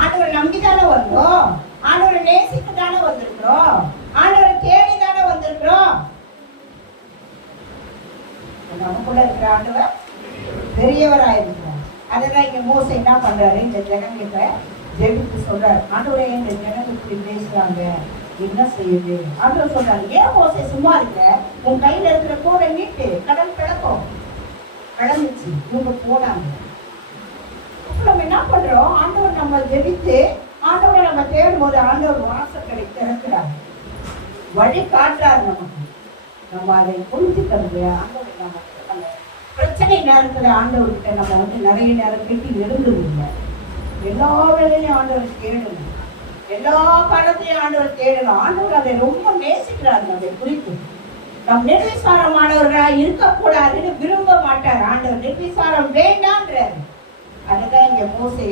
ஆண்டவரை நம்பிதானே வந்தோம், ஆண்டவரை நேசித்து தானே வந்திருக்கிறோம், ஆண்டவரை தேடி தானே வந்திருக்கிறோம். நமக்குள்ள இருக்கிற ஆண்டவர் பெரியவராயிருக்கிறார். அதுதான் இங்க மோசே என்ன பண்றாரு, இந்த ஜனங்கிட்ட ஜெபித்து சொல்றாரு, ஆண்டவரே இந்த ஜனங்க இப்படி பேசுறாங்க, என்ன செய்யுது? ஆண்டவர் சொல்றாரு, ஏன் மோசே சும்மா இருக்க, உன் கையில இருக்கிற கோடை நீட்டு, கடல் பிளக்கும். கடந்துச்சு, இவங்க போனாங்க. நம்ம என்ன பண்றோம், ஆண்டவர் நம்ம ஜெபித்து ஆண்டவரை நம்ம தேடும் போது ஆண்டவர் வாசல்களை திறக்கிறார், வழி காட்டுறாரு நமக்கு. நம்ம அதை புரிஞ்சுக்கிறது. ஆண்டவர் நம்ம அந்த பிரச்சனை நேரத்துல ஆண்டவர்கிட்ட நம்ம வந்து நிறைய நேரம் கட்டி எழுந்துருங்க. எல்லா வேலையும் ஆண்டவர் தேடணும், எல்லா காலத்தையும் ஆண்டவர் தேடணும். ஆண்டவர் அதை ரொம்ப நேசிக்கிறாரு. அதை குறித்து நம் நிர்விசாரமானவர்களா இருக்கக்கூடாதுன்னு விரும்ப மாட்டார் ஆண்டவர். நிர்விசாரம் வேண்டான்றாரு. அதுதான் இங்க மோசே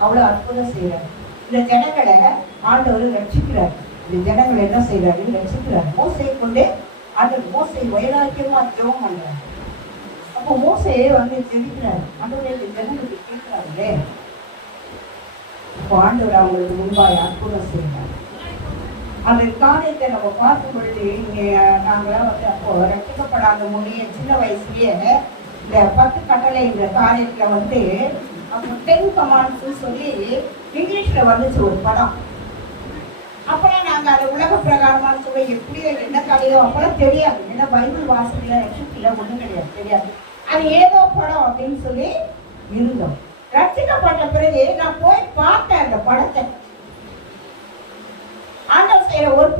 அவ்வளவு அற்புதம் செய்யறாரு. இந்த ஜனங்களை ஆண்டவர் ரட்சிக்கிறார். இந்த ஜனங்களை என்ன செய்யறாரு, ரட்சிக்கிறார். மோசையை கொண்டு ஆண்டவர் மோசை வைராக்கியமா ஜெபம் பண்றாரு. அப்போ மோசையே வந்து ஜெபிக்கிறாரு. ஆண்டவரே இந்த ஜனங்களுக்கு கேட்கிறாங்களே. இப்போ ஆண்டவர் அவங்களுக்கு முன்பாய் அற்புதம் செய்யறாரு. அந்த காரியத்தை நம்ம பார்க்கும் பொழுது இங்கே நாங்களாம் வந்து அப்போ ரட்சிக்கப்படாத முடிய சின்ன வயசுலயே இந்த 10 கட்டளை இந்த காரியத்துல வந்து அப்போ 10 கமாண்ட்ஸ் சொல்லி இங்கிலீஷ்ல வந்துச்சு ஒரு படம். அப்பெல்லாம் நாங்க அதை உலக பிரகாரமான சொல்ல எப்படியோ என்ன கதையோ அப்பெல்லாம் தெரியாது. என்ன பைபிள் வாசனையில ரட்சிப்பில ஒண்ணும் கிடையாது, தெரியாது. அது ஏதோ படம் அப்படின்னு சொல்லி இருந்தோம். ரட்சிக்கப்பட்ட பிறகு நான் போய் பார்த்தேன் அந்த படத்தை. ஆண்டவர் செய்யற ஒரு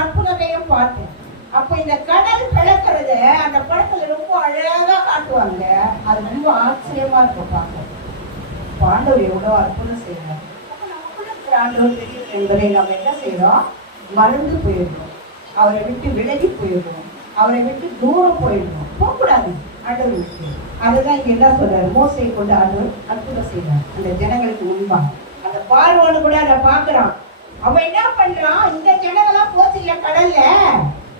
அற்புதத்தையும் பார்த்தேன். அப்ப இந்த கடல் பிளக்கிறது அந்த படத்துல ரொம்ப அழகா காட்டுவாங்க. அது ரொம்ப ஆச்சரியமா இருக்கும் பார்க்க. ஆண்டவர் எவ்வளவு அற்புதம் செய்யறாரு. ஆண்டவர் தெரியும் என்பதை நம்ம என்ன செய்யறோம்? மறந்து போயிடுறோம். அவரை விட்டு விலகி போயிடுறோம். அவரை விட்டு தூரம் போயிடுறோம். போகக்கூடாது ஆண்டவர் விட்டு. அதுதான் இங்க என்ன சொல்றாரு? மோசையை கொண்டு ஆண்டவர் அற்புதம் செய்யறாரு அந்த ஜனங்களுக்கு முன்பா. அந்த பார்வோன்னு கூட அதை பாக்குறான். அவன் என்ன பண்றான்? இந்த ஜனங்கள்லாம் போச்சு இல்ல கடல்ல,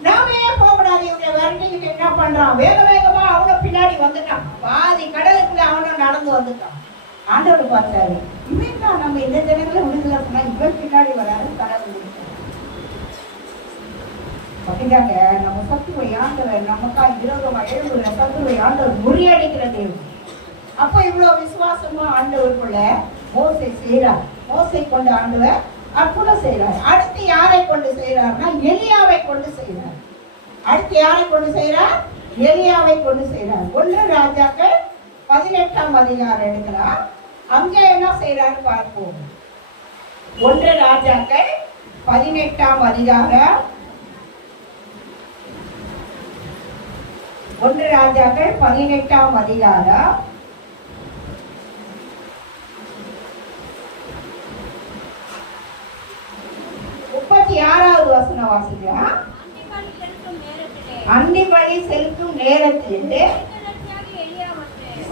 நாமே போகக்கூடாது இவங்களை விரட்டிக்கிட்டு என்ன பண்றான்? வேக வேகமா அவனை பின்னாடி வந்துட்டான். பாதி கடலுக்குள்ள அவனும் நடந்து வந்துட்டான். ஆண்டவர் பார்த்தாரு, இவன் தான் நம்ம இந்த ஜனங்களை விடுதலை பண்ணா இவன் பின்னாடி வராது கடல் அப்படிதாங்க. நம்ம சத்துருவை ஆண்டவர் நமக்கா விரோதமா எழுதுற சத்துருவை ஆண்டவர் முறியடிக்கிற தேவன். அப்ப இவ்வளவு விசுவாசமா ஆண்டவருக்குள்ள மோசை செய்யறார். மோசை கொண்டு ஆண்டவர் அற்புதம் செய்யறார். அடுத்து யாரை கொண்டு செய்யறாருன்னா எலியாவை கொண்டு செய்யறார். அடுத்து யாரை கொண்டு செய்யறார்? எலியாவை கொண்டு செய்யறார். 1 ராஜாக்கள் 18ஆம் அதிகாரம் எடுக்கலாம். அங்க என்ன செய்யறாரு பார்ப்போம். 1 ராஜாக்கள் 18ஆம் அதிகாரம். 1 ராஜாக்கள் 18ஆம் அதிகாரம் 36வது வசனம் வாசிக்கலாம். அந்தி பலி செலுத்தும் நேரத்தில்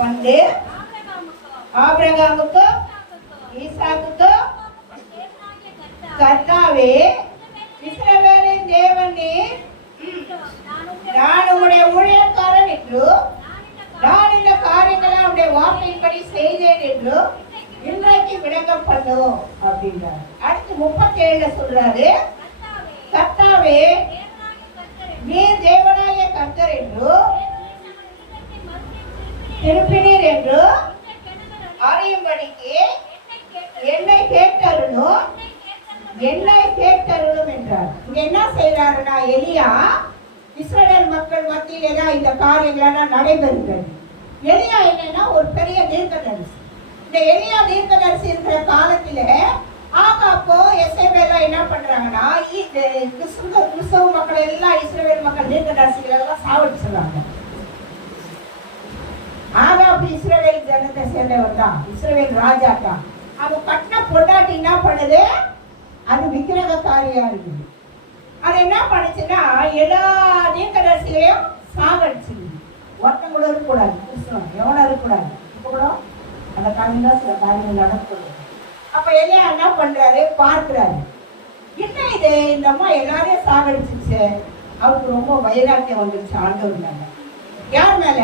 வந்து ஆபிரகாமுக்கும் ஈசாக்குக்கும் கர்த்தாவே இஸ்ரவேலின் தேவனே, நான் உம்முடைய ஊழியக்காரன் என்று நான் இந்த காரியங்களை உடைய வார்த்தையின்படி செய்தேன் என்று இன்றைக்கு விளக்கம் பண்ணும் அப்படின்றார். அடுத்து 37 சொல்றாரு, கர்த்தாவே நீர் தேவனாகிய கர்த்தர் என்று திருப்பினீர் என்று அறியும்படிக்கு என்னை கேட்டருளும் என்றார். இங்க என்ன செய்யறாருன்னா, எலியா இஸ்ரவேல் மக்கள் மத்தியில இந்த காரியங்கள் நடைபெறுகிறது. எலியா என்னன்னா ஒரு பெரிய தீர்க்கதரிசி. இந்த எலியா தீர்க்கதரிசி இருக்கிற காலத்துல ஆகாப்போ எசேபேலா என்ன பண்றாங்கன்னா, கிறிஸ்தவ மக்கள் எல்லாம் இஸ்ரவேல் மக்கள் தீர்க்கதரிசிகள் எல்லாம் சாவடிச்சுறாங்க. ஆகாப்பு இஸ்ரவேல் ஜனத்தை சேர்ந்தவர் தான், இஸ்ரவேல் ராஜா தான். அவன் கட்டின பொண்டாட்டி என்ன பண்ணுது? அது விக்கிரகக்காரியா இருக்குது. அது என்ன பண்ணுச்சுன்னா எல்லா தீர்க்கதரிசிகளையும் சாகடிச்சு. ஒருத்தம் கூட இருக்கக்கூடாது, கிறிஸ்தவன் எவனா இருக்கக்கூடாது. இப்போ கூட அந்த காரியம் தான் சில காரியங்கள் நடக்கூடாது. அப்ப எலியா என்ன பண்றாரு? பார்க்கிறாரு, என்ன இது, இந்த அம்மா எல்லாரையும் சாகடிச்சிச்சு. அவருக்கு ரொம்ப வைராக்கியம் வந்துருச்சு ஆண்டவர் மேல. யார் மேல?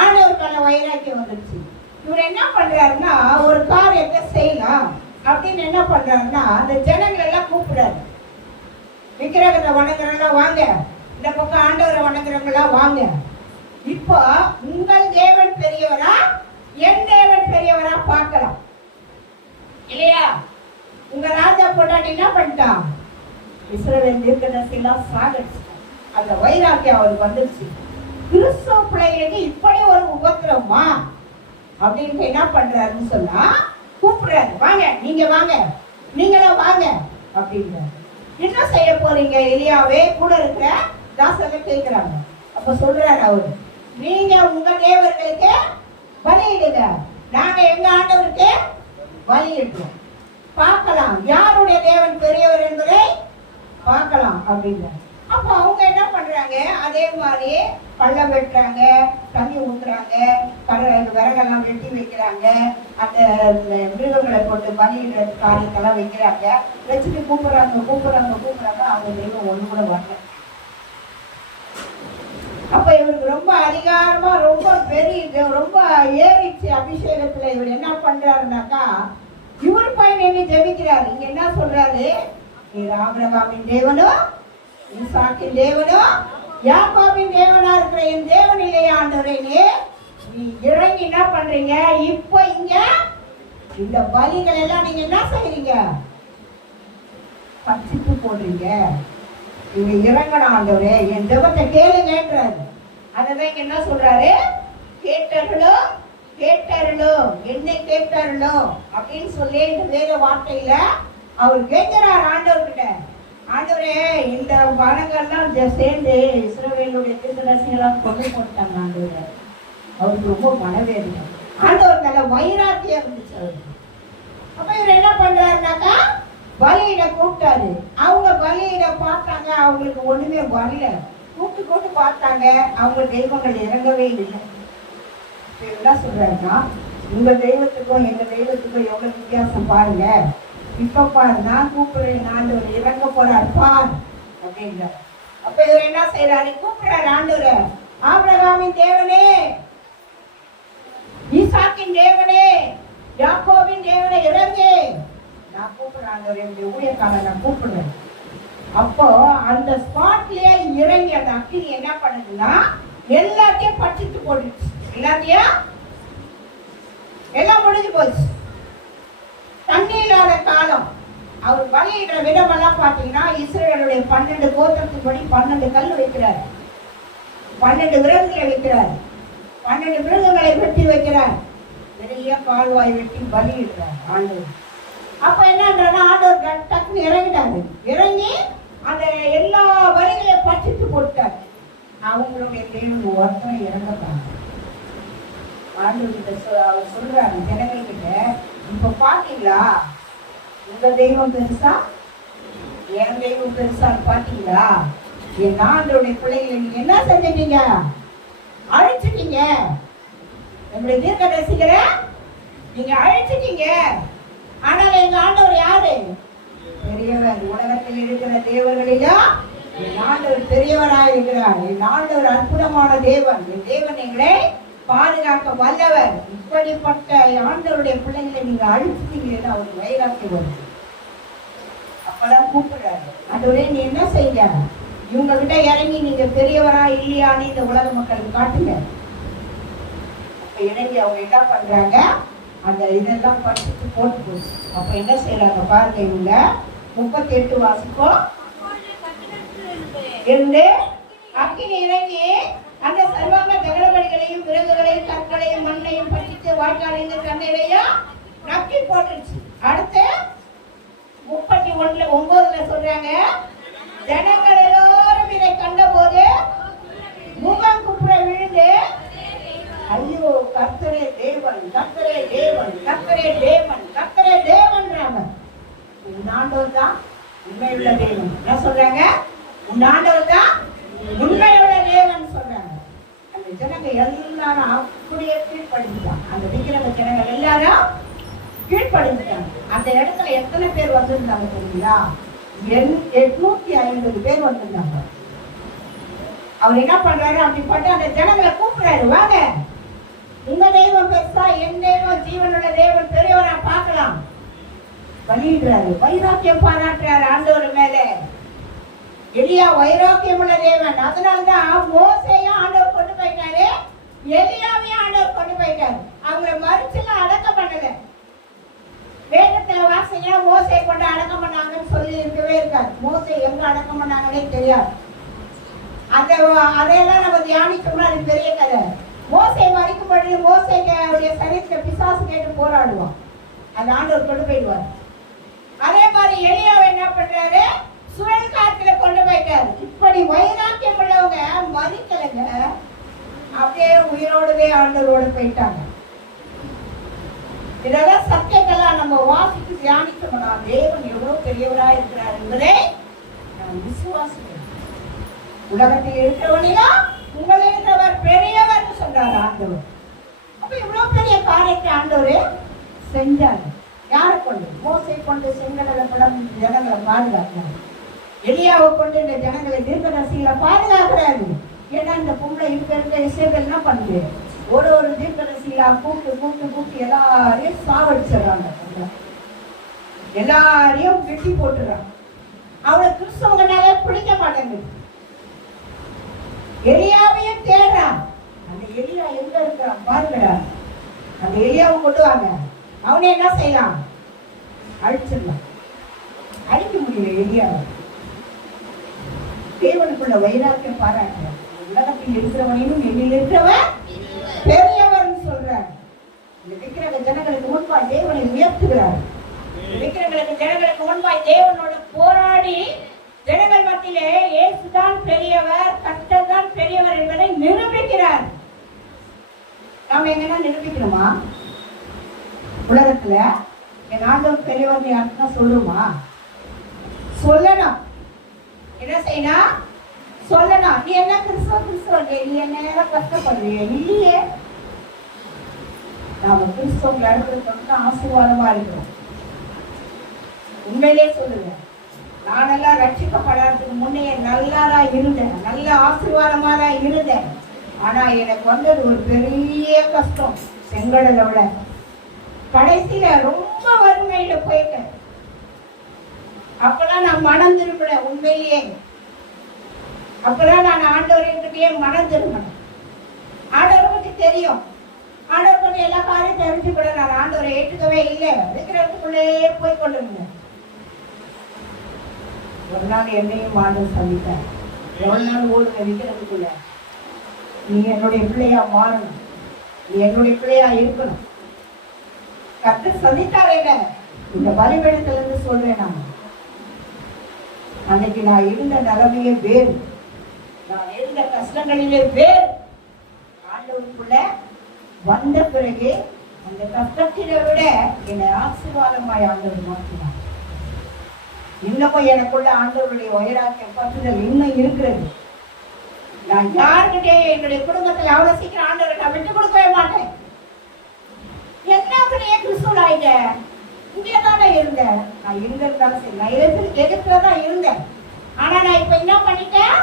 ஆண்டவர் மேல வைராக்கியம் வந்துருச்சு. இவர் என்ன பண்றாருன்னா, ஒரு காரியத்தை செய்யலாம் அப்படின்னு என்ன பண்றாருன்னா, அந்த ஜனங்கள் எல்லாம் கூப்பிடுறாரு. விக்கிரகத்தை வணங்குறவங்க வாங்க, இந்த பக்கம் ஆண்டவரை வணங்குறவங்களா வாங்க. இப்போ உங்கள் தேவன் பெரியவரா என் தேவன் பெரியவரா பார்க்கலாம் இல்லையா? உங்க ராஜா பொண்டாட்டி என்ன பண்ணிட்டான்? இஸ்ரவேல் தீர்க்கதரிசி எல்லாம் சாகடிச்சிட்டான். அந்த வைராக்கியம் அவருக்கு வந்துருச்சு. கிறிஸ்தவ பிள்ளைகளுக்கு இப்படி ஒரு உபத்திரமா அப்படின்னு என்ன பண்றாருன்னு சொன்னா, கூப்பிடுறாரு, வாங்க நீங்க வாங்க, நீங்களும் வாங்க அப்படின்றாரு. என்ன செய்ய போறீங்க எலியாவே? கூட இருக்கிற தாசங்க கேட்கிறாங்க. அப்ப சொல்றாரு அவரு, நீங்க உங்க தேவர்களுக்கு பலியிடுங்க, நாங்க எங்க ஆண்டவருக்கு பலியிடுறோம். பார்க்கலாம் யாருடைய தேவன் பெரியவர் என்பதை பார்க்கலாம் அப்படின்றாரு. அப்ப அவங்க என்ன பண்றாங்க? அதே மாதிரி பள்ளம் வெட்டுறாங்க, தண்ணி ஊத்துறாங்க, விறகெல்லாம் வெட்டி வைக்கிறாங்க, அந்த மிருகங்களை போட்டு பலியிடுற காரியத்தெல்லாம் வைக்கிறாங்க. வச்சுட்டு கூப்பிடுறாங்க. அவங்க தெய்வம் ஒண்ணு கூட வரல. அப்ப இவருக்கு ரொம்ப அதிகாரமா, ரொம்ப பெரிய, ரொம்ப ஏறிச்சு அபிஷேகத்துல. இவர் என்ன பண்றாருனாக்கா, இவர் பையன் ஜெபிக்கிறாரு. இங்க என்ன சொல்றாரு? நீர் ஆபிரகாமின் தேவனும் ஈசாக்கின் தேவனும் யாக்கோபின் தேவனா இருக்கிற என் தேவன் இல்லையா ஆண்டவரே? நீ இறங்கி என்ன பண்றீங்க? இப்ப இங்க இந்த பலிகள் எல்லாம் நீங்க என்ன செய்றீங்க? பச்சிட்டு போடுறீங்க? இங்க இறங்கணும் ஆண்டவரே, என் ஜெபத்தை கேளுங்கன்றாரு. அதான் இங்க என்ன சொல்றாரு? கேட்டார்களோ கேட்டார்களோ என்னை கேட்டார்களோ அப்படின்னு சொல்லி இந்த வேத வார்த்தையில அவர் கேட்கிறார் ஆண்டவர்கிட்ட. ஆண்டவரே, இந்த வனங்கள்லாம் சேர்ந்து இஸ்ரவேலுடைய தீர்க்கதரிசிகளாம் கொண்டு போட்டாங்க ஆண்டவரே. அவருக்கு ரொம்ப மனவேதனை. ஆண்டவர் நல்ல வைராக்கியம் இருந்துச்சு அவருக்கு. அப்ப இவர் என்ன பண்றாருனாக்கா பலியிட கூப்பிட்டாரு. அவங்க பலியிட பார்த்தாங்க, அவங்களுக்கு ஒண்ணுமே வரல. கூப்பிட்டு பார்த்தாங்க, அவங்க தெய்வங்கள் இறங்கவே இல்லை. என்ன சொல்றாருன்னா, உங்க தெய்வத்துக்கும் எங்க தெய்வத்துக்கும் எவ்வளவு வித்தியாசம் பாருங்க. இப்ப பாரு, நான் கூப்பிடுறேன், ஆண்டவர் இறங்க போறாரு பார் அப்படின்றார். அப்ப இவர் என்ன செய்யறாரு? கூப்பிடுறாரு ஆண்டவர். ஆபிரகாமின் தேவனே, ஈசாக்கின் தேவனே, யாக்கோபின் தேவனே இறங்கு. நான் கூப்பிடுறேன் ஆண்டவர், என்னுடைய ஊழியக்காரன் நான் கூப்பிடுறேன். அப்போ அந்த ஸ்பாட்லயே இறங்கி அந்த அக்கினி என்ன பண்ணுதுன்னா எல்லாத்தையும் பற்றிட்டு போட்டுச்சு. எல்லாத்தையும் எல்லாம் முடிஞ்சு போச்சு. தண்ணி இல்லாத காலம். அவர் பலியிடுற விதமெல்லாம் பார்த்தீங்கன்னா இஸ்ரவேலுடைய 12 கோத்திரத்தின்படி 12 கல் வைக்கிறார், 12 விறகுகளை வைக்கிறார், 12 விறகுகளை வெட்டி வைக்கிறார், பெரிய கால்வாய் வெட்டி பலியிடுறார் ஆண்டவர். அப்ப என்னன்னா ஆண்டவர் டக்குன்னு இறங்கிட்டாரு. இறங்கி அந்த எல்லா வரிகளையும் பற்றிட்டு போட்டார். அவங்களுடைய தேவன் ஒருத்தனை இறங்கப்பாங்க. ஆண்டவர்கிட்ட அவர் சொல்றாரு ஜனங்கள்கிட்ட, இப்ப பாத்தீங்களா உங்க தெய்வம் பெருசா என் தெய்வம் பெருசான்னு பாத்தீங்களா? என் ஆண்டவருடைய பிள்ளைகளை நீங்க என்ன செஞ்சிட்டீங்க? அழிச்சிட்டீங்க. என்னுடைய தீர்க்கதரிசிகளை நீங்க அழிச்சிட்டீங்க. ஆனால் எங்க ஆண்டவர் யாரு? பெரியவர். உலகத்தில் இருக்கிற தேவர்களிலும் என் ஆண்டவர் பெரியவராக இருக்கிறார். என் ஆண்டவர் அற்புதமான தேவன். என் தேவன் எங்களை பாதுகாக்க வல்லவர். இப்படிப்பட்ட ஆண்டவருடைய பிள்ளைகளை நீங்க அழிச்சிட்டீங்கன்னு அவருக்கு வைராக்கி வருது. அப்பதான் கூப்பிடுறாரு, ஆண்டவரே நீ என்ன செய்ய? இவங்க கிட்ட இறங்கி நீங்க பெரியவரா இல்லையான்னு இந்த உலக மக்களுக்கு காட்டுங்க. அப்ப இறங்கி அவங்க என்ன பண்றாங்க? அந்த இதெல்லாம் படிச்சுட்டு போட்டு போச்சு. அப்ப என்ன செய்யறாங்க பாருங்க. இவங்க 38 வாசிப்போம். இருந்து அக்கினி இறங்கி அந்த சர்வாங்க தகரபடிகளையும் விறகுகளையும் கற்களையும் மண்ணையும் பற்றிட்டு வாய்க்காலையும் தண்ணீரையும் நக்கி போட்டுருச்சு. அடுத்து 39 சொல்றாங்க, ஜனங்கள் எல்லோரும் இதை கண்ட போது முகம் குப்புற விழுந்து, ஐயோ கர்த்தரே தேவன், கர்த்தரே தேவன், கர்த்தரே தேவன், கர்த்தரே தேவன். ஆண்டவர் தான் உண்மையுள்ள தேவன். என்ன சொல்றாங்க? ஆண்டவர் தான் உண்மையுள்ள தேவன் சொல்றாங்க. அந்த ஜனங்க எல்லாரும் அப்படியே கீழ்படிஞ்சுட்டாங்க. அந்த விக்கிரக ஜனங்கள் எல்லாரும் கீழ்படிஞ்சுட்டாங்க. அந்த இடத்துல எத்தனை பேர் வந்திருந்தாங்க தெரியுங்களா? 850 பேர் வந்திருந்தாங்க. அவர் என்ன பண்றாரு? அப்படிப்பட்ட அந்த ஜனங்களை கூப்பிடுறாரு, வாங்க உங்க தெய்வம் பெருசா, என் தெய்வம் ஜீவனுள்ள தேவன் பெரியவரா பார்க்கலாம். பலியிடுறாரு, வைராக்கியம் பாராட்டுறாரு ஆண்டவர் மேல. எலியா வைராக்கியம் உள்ள தேவன். அதனால்தான் மோசேயும் ஆண்டவர் கொண்டு போயிட்டாரு, எலியாவையும் ஆண்டவர் கொண்டு போயிட்டாரு. அவங்கள மறிச்செல்லாம் அடக்கம் பண்ணல. வேதத்துல வாசிங்க, மோசை கொண்டு அடக்கம் பண்ணாங்கன்னு சொல்லி இருக்கவே இருக்காது. மோசை எங்க அடக்கம் பண்ணாங்கன்னே தெரியாது. அதையெல்லாம் நம்ம தியானிச்சோம்னா அது பெரிய கதை. மோசை மறிக்கும் பொழுது மோசைடைய சரீரத்தை பிசாசு கேட்டு போராடுவான். அந்த ஆண்டவர் கொண்டு போயிடுவார். அதே மாதிரி எலியாவை என்ன பண்றாரு? சுழல் காத்துல கொண்டு போயிட்டாரு. இப்படி வைராக்கியம் உள்ளவங்க மறிக்கலைங்க, அப்படியே உயிரோடவே ஆண்டவரோட போயிட்டாங்க. இதெல்லாம் சத்தியங்கள்லாம் நம்ம வாசித்து தியானிக்கணும்னா தேவன் எவ்வளவு பெரியவரா இருக்கிறார் என்பதை நாம் விசுவாசிக்கணும். உலகத்தில் இருக்கிறவனையா உங்களை இருக்கிறவர் பெரியவர் சொல்றாரு ஆண்டவர். அப்ப இவ்வளவு பெரிய காரியத்தை ஆண்டவரே செஞ்சாரு. யாரை கொண்டு? மோசை கொண்டு செங்கடலை படம் ஜனங்களை பாதுகாக்கிறார். எலியாவை கொண்டு இந்த ஜனங்களை தீர்க்கதரிசிகளை பாதுகாக்கிறாரு. ஏன்னா இந்த பொம்பளை இருக்க இசைகள் என்ன பண்ணுது? ஒரு தீர்க்கதரிசிகளா கூப்பிட்டு எல்லாரையும் சாவடிச்சிடறாங்க, எல்லாரையும் வெட்டி போட்டுறாங்க. அவளை கிறிஸ்தவங்கனாலே பிடிக்க மாட்டேங்குது. எலியாவையும் தேடுறான். அந்த எலியா எங்க இருக்கிறான் பாருங்க. அந்த எலியாவை கொண்டு வாங்க, அவனை என்ன செய்யலாம்? அழிச்சிடலாம். அழிக்க முடியல எலியாவை. தேவனுக்குள்ள வைராக்கியம் பாராட்டுறார். உலகத்தில் இருக்கிறவனையும் என்னில் இருக்கிறவன் பெரியவன் சொல்றார். இந்த விக்கிரக ஜனங்களுக்கு முன்பாய் தேவனை உயர்த்துகிறார். விக்கிரங்களுக்கு ஜனங்களுக்கு முன்பாய் தேவனோட போராடி ஜனங்கள் மத்தியிலே இயேசுதான் பெரியவர், கர்த்தர் தான் பெரியவர் என்பதை நிரூபிக்கிறார். நாம எங்கன்னா நிரூபிக்கணுமா? உலகத்துல என் ஆண்டவர் பெரியவர் யாருன்னா சொல்லுமா? சொல்லணும். என்ன செய்யணும்? சொல்லணும். நீ என்ன கிறிஸ்தவ நீ என்ன கஷ்டப்படுறிய? இல்லையே, நாம கிறிஸ்தவங்களை அடுத்த ஆசீர்வாதமா இருக்கிறோம். உண்மையிலே சொல்லுவேன், நானெல்லாம் ரட்சிக்கப்படாததுக்கு முன்னே நல்லாரா இருந்தேன், நல்ல ஆசீர்வாதமா தான் இருந்தேன். ஆனா எனக்கு வந்தது ஒரு பெரிய கஷ்டம். செங்கடலை விட கடைசியில ரொம்ப வறுமையில போயிட்டேன். அப்பதான் நான் மனம் திரும்பல. உண்மையிலேயே அப்பதான் நான் ஆண்டவர்கிட்டயே மனம் திரும்பினேன். ஆண்டவரை பத்தி தெரியும், ஆண்டவர் பத்தி எல்லா காரியம் தெரிஞ்சுக்கூட நான் ஆண்டவரை ஏற்றுக்கவே இல்லை. விக்கிரகத்துக்குள்ளே போய் கொண்டிருந்தேன். ஒரு நாள் என்னையும் ஆண்டவர் சந்தித்தார். எவ்வளவு நாள் ஓடுங்க விக்கிரகத்துக்குள்ள? நீ என்னுடைய பிள்ளையா மாறணும், நீ என்னுடைய பிள்ளையா இருக்கணும். கர்த்தர் சந்தித்தார். என்ன இந்த பலிபீடத்துல இருந்து சொல்றேன். நான் அன்னைக்கு நான் இருந்த நிலைமையே வேறு, நான் இருந்த கஷ்டங்களிலே வேறு. ஆண்டவருக்குள்ள வந்த பிறகு அந்த கஷ்டத்தினை விட என்னை ஆசீர்வாதமாய் ஆண்டவர் மாற்றினார். இன்னமும் எனக்குள்ள ஆண்டவருடைய உயராக்கிய பற்றுதல் இன்னும் இருக்கிறது. நான் யாருக்கிட்டே என்னுடைய குடும்பத்தில் அவ்வளவு சீக்கிரம் ஆண்டவரை நான் விட்டு கொடுக்கவே மாட்டேன். என்ன கிறிஸ்துவ ஆயிட்ட? இங்கே தானே இருந்தேன். நான் இருந்திருந்தாலும் சரி, நான் எதிர்ப்புல தான் இருந்தேன். ஆனா நான் இப்ப என்ன பண்ணிட்டேன்?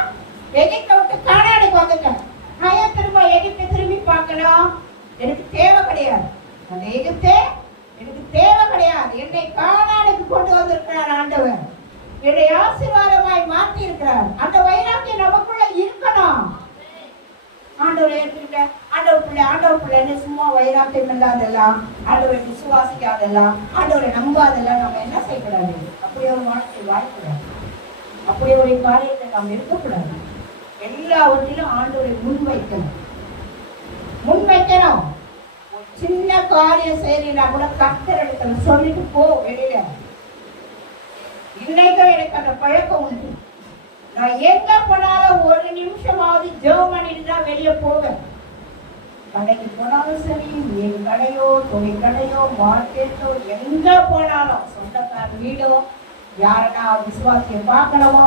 எகிப்தை விட்டு கானானுக்கு வந்துட்டேன். நான் ஏன் திரும்ப எகிப்தை திரும்பி பார்க்கணும்? எனக்கு தேவை கிடையாது. அந்த எகிப்தே எனக்கு தேவை கிடையாது. என்னை கானானுக்கு கொண்டு வந்திருக்கிறார் ஆண்டவர். என்னை ஆசீர்வாதமாய் மாற்றி இருக்கிறார். அந்த வைராக்கியம் நமக்குள்ள இருக்கணும். ஆண்டவர் ஏற்றுக்கிட்ட ஆண்டவர் பிள்ளை சும்மா வைராக்கியம் இல்லாதெல்லாம், ஆண்டவரை விசுவாசிக்காதெல்லாம், ஆண்டவரை நம்பாதெல்லாம் நம்ம என்ன செய்யக்கூடாது? அப்படி ஒரு வாழ்க்கை வாழக்கூடாது. அப்படி ஒரு காரியத்தை நாம் இருக்கக்கூடாது. எல்லாவற்றிலும் ஆண்டவரை முன்வைக்கணும். ஒரு சின்ன காரியம் செய்யறீங்கன்னா கூட கர்த்தர் இடத்துல சொல்லிட்டு போ வெளியில. இன்னைக்கும் எனக்கு அந்த பழக்கம் உண்டு. நான் எங்க போனாலும் ஒரு நிமிஷமாவது ஜெபம் பண்ணிட்டு தான் வெளியே போவேன். கடைக்கு போனாலும் சரி, மீன் கடையோ, துணி கடையோ, மார்க்கெட்டோ, எங்க போனாலும், சொந்தக்கார வீடோ, யாரனா விசுவாசிய பார்க்கணுமோ,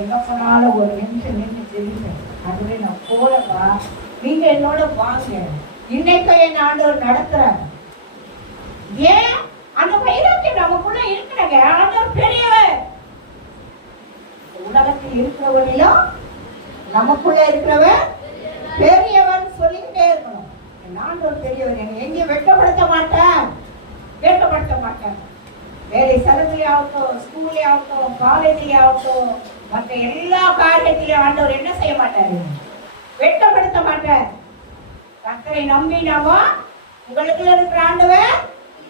எங்க போனாலும் ஒரு நிமிஷம் நின்று ஜெபிப்பேன். அதுவே நான் போறவா, நீங்க என்னோட வாங்க. இன்னைக்கும் என் ஆண்டவர் நடத்துறாரு. ஏன்? அந்த வைராக்கியம் நமக்குள்ள இருக்கிறாங்க. ஆண்டவர் பெரியவர். உலகத்தில் இருக்கிறவரையும் நமக்குள்ள இருக்கிறவர் பெரியவர் சொல்லிக்கிட்டே இருக்கணும். ஆண்டவர் பெரியவர். என்னை எங்கேயும் வெட்கப்படுத்த மாட்டார். வேலை செலவுலே ஆகட்டும், ஸ்கூல்லே ஆகட்டும், காலேஜ்லே ஆகட்டும், மற்ற எல்லா காரியத்திலையும் ஆண்டவர் என்ன செய்ய மாட்டாரு? வெட்கப்படுத்த மாட்டார். கர்த்தரை நம்பினாமா உங்களுக்குள்ள இருக்கிற ஆண்டவர்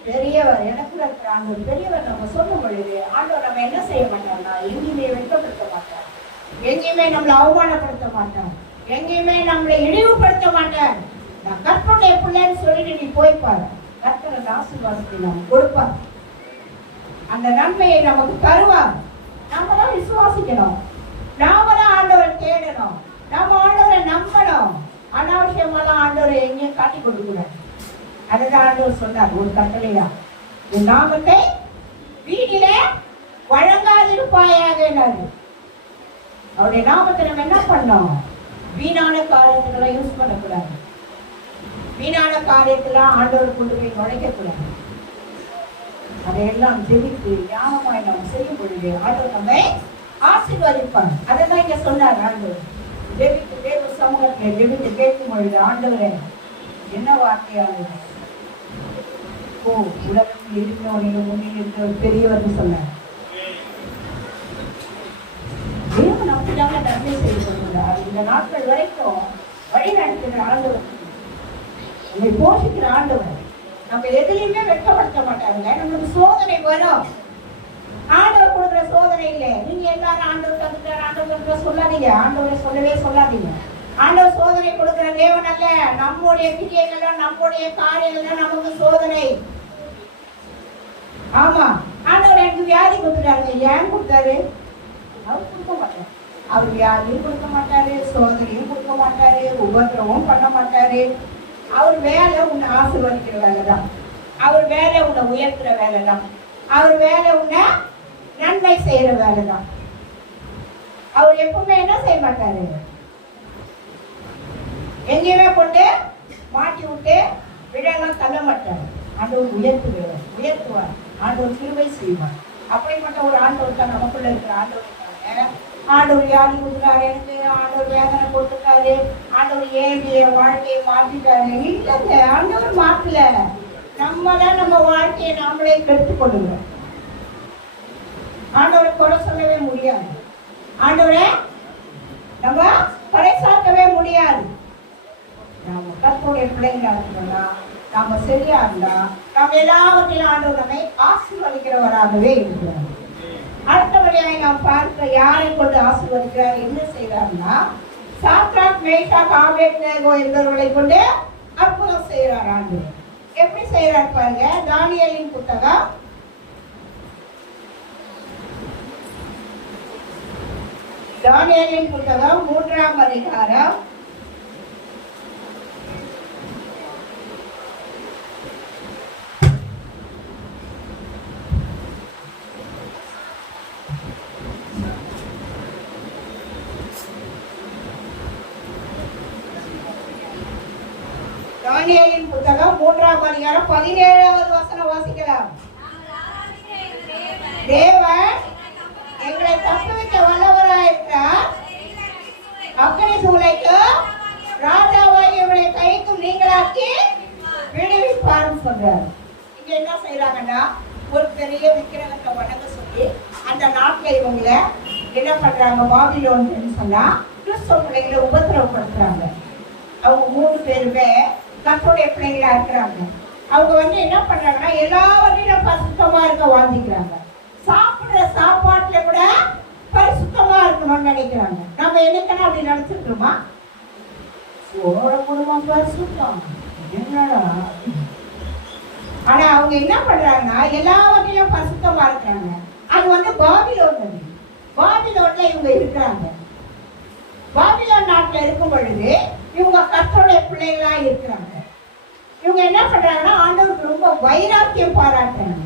பெரியவர், எனக்குள்ள இருக்கிற ஆண்டவர் பெரியவர் நம்ம சொல்லும் பொழுது ஆண்டவர் நம்ம என்ன செய்ய மாட்டார்னா எங்கேயுமே வெட்கப்படுத்த மாட்டார். எங்கேயுமே நம்மளை அவமானப்படுத்த மாட்டார். எங்கேயுமே நம்மளை இழிவுபடுத்த மாட்டார். நான் கர்த்தருடைய பிள்ளைன்னு சொல்லிட்டு நீ போய்ப்பாரு. கர்த்தர் ஆசீர்வாதத்தை நம்ம கொடுப்பார். அந்த நன்மையை நமக்கு தருவார். நாம தான் விசுவாசிக்கணும். நாம தான் ஆண்டவரை தேடணும். நாம ஆண்டவரை நம்பணும். அனாவசியமெல்லாம் ஆண்டவரை எங்கேயும் காட்டி கொடுக்கூடாது. அதுதான் ஆண்டவர் சொன்னார் ஒரு கட்டளையா, உன் நாமத்தை வீட்டிலே வழங்காதிருப்பாயாக. அவருடைய நாமத்தை நம்ம என்ன பண்ணோம்? வீணான காரியத்துக்கெல்லாம் யூஸ் பண்ணக்கூடாது. வீணான காரியத்தெல்லாம் ஆண்டவர் கொண்டு போய் நுழைக்கக்கூடாது. அதையெல்லாம் ஜெபித்து ஞானமாய் நாம் செய்யும் பொழுது ஆண்டவர் நம்மை ஆசீர்வதிப்பார். அதை தான் இங்க சொன்னார் ஆண்டவர். ஜெபித்து தேவ சமூகத்தை ஜெபித்து கேட்கும் பொழுது ஆண்டவரே என்ன வார்த்தையாளர் உலகத்தில் இருக்கிறவனிலும் முன்னில் இருக்கிறவர் பெரியவர் சொன்னார். தேவன் அப்படிதாங்க நன்மை செய்து கொள்கிறார். இந்த நாட்கள் வரைக்கும் வழி நடத்துகிற ஆண்டவர், நம்மை போஷிக்கிற ஆண்டவர். நம்ம எதுலையுமே வெட்கப்படுத்த மாட்டாங்க. நம்மளுக்கு சோதனை வரும். ஆண்டவர் கொடுக்குற சோதனை இல்லை. நீங்க எல்லாரும் ஆண்டவர் தந்துட்டார் ஆண்டவர் தந்துட்டார் சொல்லாதீங்க. ஆண்டவரை சொல்லவே சொல்லாதீங்க. ஆண்டவர் சோதனை கொடுக்கிற தேவன் அல்ல. நம்முடைய கிரியைகள் நம்முடைய காரியங்கள் நமக்கு சோதனை. ஆமா, ஆண்டவர் எனக்கு வியாதி கொடுத்துட்டாருங்க. ஏன் கொடுத்தாரு? அவர் கொடுக்க மாட்டார். அவர் வியாதியும் கொடுக்க மாட்டாரு, சோதனையும் கொடுக்க மாட்டாரு, உபத்திரமும் பண்ண மாட்டாரு. அவர் வேலை உன்னை ஆசீர்வதிக்கிற வேலை தான். அவர் வேலை உன்னை உயர்த்துற வேலை தான். அவர் வேலை உன்னை நன்மை செய்யற வேலை தான். அவர் எப்பவுமே என்ன செய்ய மாட்டாரு? எங்கேயுமே கொண்டு மாட்டி விட்டு விடலாம் தள்ள மாட்டார். ஆண்டவர் உயர்த்துவார். ஆண்டவர் கிருபை செய்வார். அப்படிப்பட்ட ஒரு ஆண்டவர் தான் நமக்குள்ள இருக்கிற ஆண்டவர். ஆண்டவர் வியாதி கொடுக்குறாரு எனக்கு, ஆண்டவர் வேதனை கொடுத்துருக்காரு, ஆண்டவர் ஏழிய வாழ்க்கையை மாற்றிட்டாரு. இல்லைங்க, ஆண்டவர் மாற்றல. நம்ம தான் நம்ம வாழ்க்கையை நாமளே கெடுத்துக் கொள்ளுங்க. ஆண்டவரை குறை சொல்லவே முடியாது. ஆண்டவரை நம்ம பறைசாற்றவே முடியாது. நாம கர்த்தருடைய பிள்ளைங்களா இருக்கணும்னா, நாம சரியா இருந்தா, நாம் எல்லாவற்றிலும் ஆண்டவர் நம்மை ஆசீர்வதிக்கிறவராகவே இருக்கிறார். அடுத்தபடியாக நாம் பார்க்க யாரை கொண்டு ஆசீர்வதிக்கிறார், என்ன செய்யறாருன்னா, சாத்ராக் மேஷாக் ஆபேத்நேகோ என்பவர்களை கொண்டு அற்புதம் செய்யறார் ஆண்டவர். எப்படி செய்யறார் பாருங்க. தானியேலின் புத்தகம் 3ஆம் அதிகாரம் 17வது வசனம் வாசிக்கலாம். தேவன் எங்களை தப்புவிக்க வல்லவராயிருக்கிறார். அக்கறை சூளைக்கு ராஜாவாகிய இவருடைய கைக்கும் நீங்களாக்கி விடுவிப்பார்னு சொல்றாரு. இங்க என்ன செய்யறாங்கன்னா, ஒரு பெரிய விக்கிரகத்தை வணங்க சொல்லி அந்த நாட்கள் இவங்களை என்ன பண்றாங்க, பாபிலோன்னு சொன்னா கிறிஸ்தவ பிள்ளைங்களை உபத்திரவப்படுத்துறாங்க. அவங்க 3 பேருமே கர்த்தருடைய பிள்ளைங்களா இருக்கிறாங்க. அவங்க என்ன பண்றாங்கன்னா, எல்லாவரையும் பரிசுத்தமா இருக்க வாழ்ந்துக்கிறாங்க. சாப்பிடுற சாப்பாட்டுல கூட பரிசுத்தமா இருக்கணும்னு நினைக்கிறாங்க. நம்ம என்னைக்கான அப்படி நினைச்சிருக்கோமா? சோழ குடும்பம் பரிசுத்தம் என்னடா. ஆனா அவங்க என்ன பண்றாங்கன்னா, எல்லாவற்றிலும் பரிசுத்தமா இருக்கிறாங்க. அது பாபிலோன். பாபிலோன்ல இவங்க இருக்கிறாங்க. பாபிலோன் நாட்டுல இருக்கும் பொழுது இவங்க கர்த்தருடைய பிள்ளைகளா இருக்கிறாங்க. இவங்க என்ன பண்றாங்கன்னா, ஆண்டவருக்கு ரொம்ப வைராக்கியம் பாராட்டுறாங்க.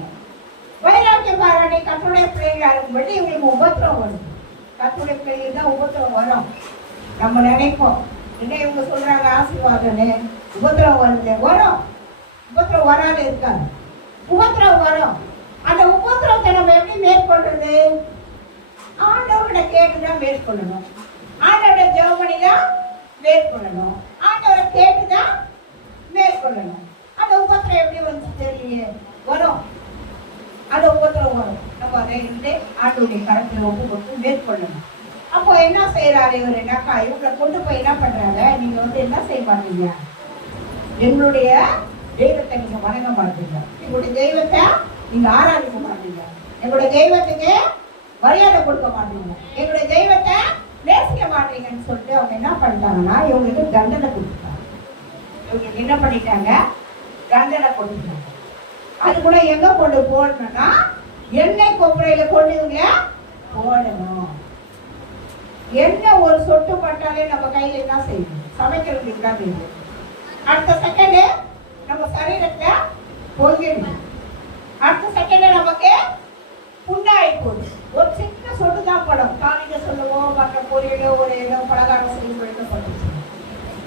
வைராக்கியம் பாராட்டி கர்த்தருடைய பிள்ளைகளா இருக்கும்போது இவங்களுக்கு உபத்திரம் வரும். கர்த்தருடைய பிள்ளைகள் தான் உபத்திரம் வரும். நம்ம நினைப்போம், என்ன இவங்க சொல்றாங்க ஆசீர்வாதம்னு, உபத்திரம் வருது. வரும். உபத்திரம் வராது இருக்காது. உபத்திரம் வரும். அந்த உபத்திரத்தை நம்ம எப்படி மேற்கொள்றது? ஆண்டவர்கிட்ட கேட்டுதான் மேற்கொள்ளணும். ஆண்டவரை ஜெபம் பண்ணிதான் மேற்கொள்ளணும். ஆண்டவரை கேட்டுதான் மேற்கொள்ளணும். அந்த உபத்திரம் எப்படி வந்து தெரியலையே, வரும். அந்த உபத்திரம் வரும். நம்ம அதை ஆண்டவருடைய கரத்தில் ஒப்பு கொடுத்து மேற்கொள்ளணும். அப்போ என்ன செய்யறாரு இவர்? என்னக்கா இவங்களை கொண்டு போய் என்ன பண்றாங்க, நீங்க என்ன செய்ய மாட்டீங்க, எங்களுடைய தெய்வத்தை நீங்க வணங்க மாட்டீங்க, எங்களுடைய தெய்வத்தை நீங்க ஆராதிக்க மாட்டீங்க, எங்களுடைய தெய்வத்துக்கு மரியாதை கொடுக்க மாட்டீங்க, எங்களுடைய தெய்வத்தை நேசிக்க மாட்டீங்கன்னு சொல்லிட்டு அவங்க என்ன பண்ணிட்டாங்கன்னா, இவங்களுக்கு தண்டனை கொடுத்துட்டாங்க. இவங்களுக்கு என்ன பண்ணிட்டாங்க? தண்டனை கொடுத்துட்டாங்க. அது கூட எங்க கொண்டு போடணும்னா, எண்ணெய் கொப்பரையில கொண்டு இவங்க போடணும். என்ன ஒரு சொட்டு பட்டாலே நம்ம கையில என்ன செய்யணும், சமைக்கிறதுக்கு தான் செய்யுது. அடுத்த செகண்ட் நம்ம சரீரத்தை பொங்கிடணும். அடுத்த செகண்ட் நமக்கு புண்ணாயி போகுது. ஒரு சின்ன சொட்டு தான் படம். காலையில சொல்லுவோம், மற்ற பொரியலோ ஒரு ஏதோ பலகாரம் செய்யும் பொழுது பண்ணுச்சு.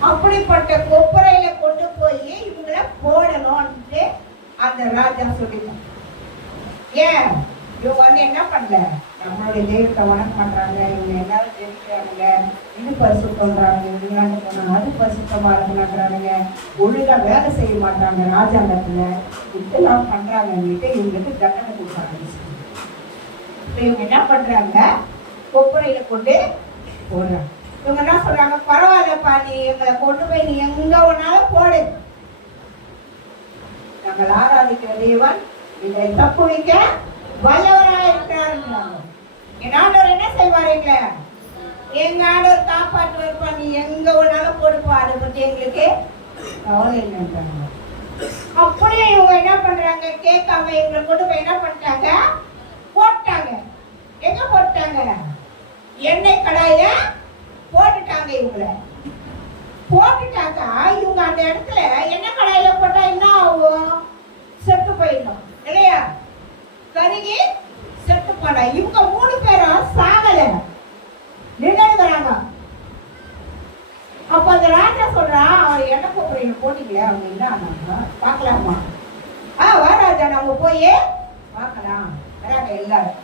அப்படிப்பட்ட கொப்பரையில கொண்டு போய் இவங்களை போடணும்னு அந்த ராஜா சொல்லிட்டான். ஏன் இவங்க என்ன பண்ணல, நம்மளுடைய தெய்வத்தை வணக்கம் பண்றாங்க, இவங்க எல்லாரும் ஜெயிக்கிறாங்க, இது பரிசுத்தம்ன்றாங்க, இவங்க அது பரிசுத்தமா இருக்கணும்ன்றாங்க, ஒழுங்கா வேலை செய்ய மாட்டாங்க ராஜாங்கத்துல, இதெல்லாம் பண்றாங்கன்னுட்டு இவங்களுக்கு தண்டனை கொடுப்பாங்க. இவங்க என்ன பண்றாங்க, கொப்பரையில கொண்டு போடுறாங்க. இவங்க என்ன சொல்றாங்க, பரவாயில்லப்பா, நீ எங்களை கொண்டு போய் நீ எங்க ஒன்னாலும் போடு, நாங்கள் ஆராதிக்கிற தேவன் எங்களை தப்புவிக்க வல்லவராயிருக்கிறார். இருக்கிறாருன்றாங்க. என் ஆண்டவர் என்ன செய்வாருங்க? எங்க ஆண்டவர் காப்பாற்று வைப்பா, நீ எங்க வேணாலும் கொடுப்பா, அதை பத்தி எங்களுக்கு கவலை இல்லைன்றாங்க. அப்படியே இவங்க என்ன பண்றாங்க? கேட்காம இவங்களை கொண்டு போய் என்ன பண்ணிட்டாங்க? போட்டாங்க. எங்க போட்டாங்க? எண்ணெய் கடாயில போட்டுட்டாங்க. இவங்களை போட்டுட்டாக்கா இவங்க அந்த இடத்துல எண்ணெய் கடாயில போட்டா என்ன ஆகும்? செத்து போயிடும் இல்லையா? கருகி செத்து போனா. இவங்க 3 பேரும் சாகல, நின்றுக்கிறாங்க. அப்ப அந்த ராஜா சொல்றான், அவர் எண்ணெய் கோப்பரையில போட்டீங்களே, அவங்க என்ன ஆனாங்க பாக்கலாமா? வா ராஜா, நம்ம போய் பார்க்கலாம். வராங்க எல்லாரும்.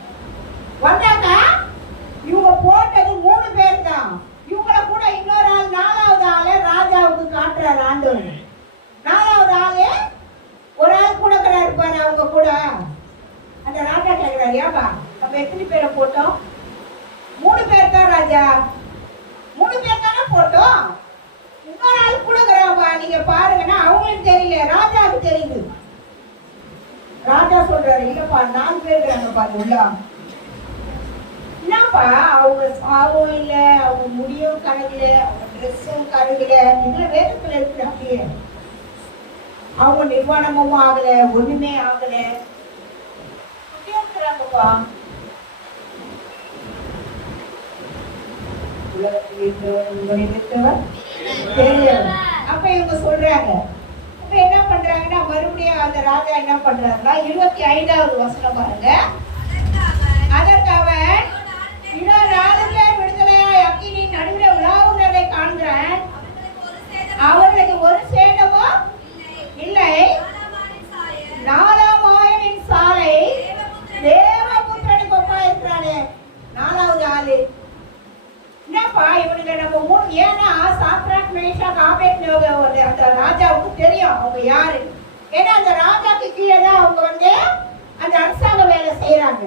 வந்தாங்க. இவங்க போட்டது 3 பேர் தான். இவங்கள கூட இன்னொரு ஆள், 4வது ஆளு ராஜாவுக்கு காட்டுறாரு ஆண்டவர். 4வது ஆளு ஒரு ஆள் கூட இருப்பாரு அவங்க கூட. அந்த ராஜா கேட்கிறாரு, ஏப்பா நம்ம எத்தனை பேரை போட்டோம்? 3 பேர் தான் ராஜா. 3 பேர் தானே போட்டோம். இன்னொரு ஆள் கூட இருக்கிறாப்பா, நீங்க பாருங்கன்னா அவங்களுக்கு தெரியல, ராஜாவுக்கு தெரியுது. ராஜா சொல்றாரு, இல்லப்பா 4 பேர் இருக்கிறாங்க பாரு உள்ள. என்னப்பா அவங்க சாவும் இல்ல, அவங்க முடியும் கழுகல, அவங்க ட்ரெஸ்ஸும் கழுகல, இதுல வேதத்துல இருக்கு. அப்படியே அவங்க நிர்வாணமும் ஆகல, ஒண்ணுமே ஆகல, இருக்கிறாங்கப்பா. அப்ப இவங்க சொல்றாங்க. அப்ப என்ன பண்றாங்கன்னா மறுபடியும் அந்த ராஜா என்ன பண்றாருன்னா 25வது வசனம் பாருங்க. அதற்கு அவன், இன்னும் 4 பேர் விடுதலையாய் அக்கினியின் நடுவில் உலாவுகிறதை காண்கிறேன். அவர்களுக்கு ஒரு சேதமும் இல்லை. 4ஆம் ஆயனின் சாலை தேவபுத்திரனுக்கு ஒப்பா இருக்கிறானே 4வது ஆளு. என்னப்பா இவனுங்க நம்ம 3, ஏன்னா சாத்ராக் மேஷாக் ஆபேத்நேகோ அந்த ராஜாவுக்கு தெரியும் அவங்க யாரு. ஏன்னா அந்த ராஜாக்கு கீழே தான் அவங்க அந்த அரசாங்க வேலை செய்யறாங்க.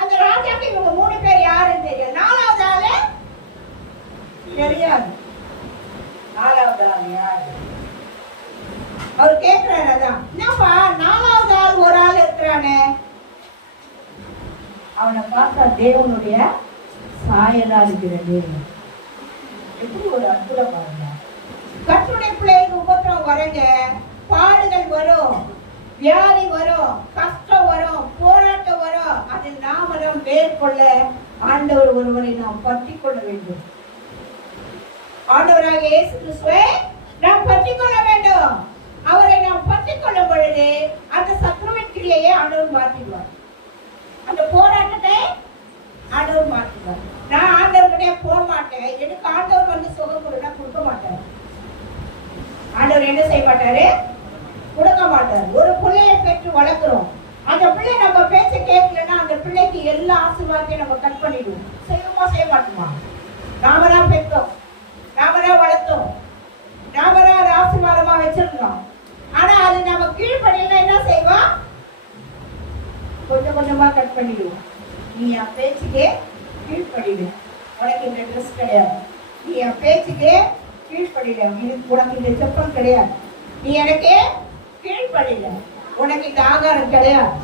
அந்த ராஜாக்கு இவங்க 3 பேர் யாருன்னு தெரியும். 4வது ஆளு தெரியாது. 4வது ஆளு யாரு? அவர் கேட்கிறாரு, அதான் என்னப்பா 4வது ஆள் ஒரு ஆள் இருக்கிறானே, அவனை பார்த்தா தேவனுடைய சாயலா இருக்கிறது. எப்படி ஒரு அற்புதம் பாருங்க. கர்த்தருடைய பிள்ளைகளுக்கு உபத்திரம் வரங்க, பாடுகள் வரும், வியாதி வரும், கஷ்டம் வரும், போராட்டம் வரும். அதில் நாம மேற்கொள்ள ஆண்டவர் ஒருவரை நாம் பற்றி கொள்ள வேண்டும். ஆண்டவராக இயேசு கிறிஸ்துவை நாம் பற்றி கொள்ள வேண்டும். அவரை நாம் பற்றி கொள்ளும் பொழுது அந்த சத்ருவின் கிரியையை ஆண்டவர் மாற்றிடுவார். அந்த போராட்டத்தை ஆண்டவர் மாற்றுவார். நான் ஆண்டவர்கிட்ட போக மாட்டேன், எனக்கு ஆண்டவர் சுகம் கொடுத்தா கொடுக்க மாட்டார். ஆண்டவர் என்ன செய்ய மாட்டாரு? கொடுக்க மாட்டார். ஒரு பிள்ளையை பெற்று வளர்க்கிறோம், அந்த பிள்ளை நம்ம பேச்ச கேட்கலன்னா அந்த பிள்ளைக்கு எல்லா ஆசீர்வாதத்தையும் நம்ம கட் பண்ணிடுவோம். செய்வோமா செய்ய மாட்டோமா? நாம தான் பெற்றோம், நாம தான் வளர்த்தோம், நாம தான் ஆசீர்வாதமா வச்சிருக்கோம். ஆனா அது நம்ம கீழ்படியலாம் என்ன செய்வோம்? கொஞ்சம் கொஞ்சமா கட் பண்ணிடுவோம். நீ என் பேச்சுக்கே கீழ்படிடு, உனக்கு இந்த ட்ரெஸ் கிடையாது. நீ என் பேச்சுக்கே கீழ்படிடு, உனக்கு இந்த செப்பல் கிடையாது. நீ எனக்கு கீழ்படிடு, உனக்கு இந்த ஆகாரம் கிடையாது.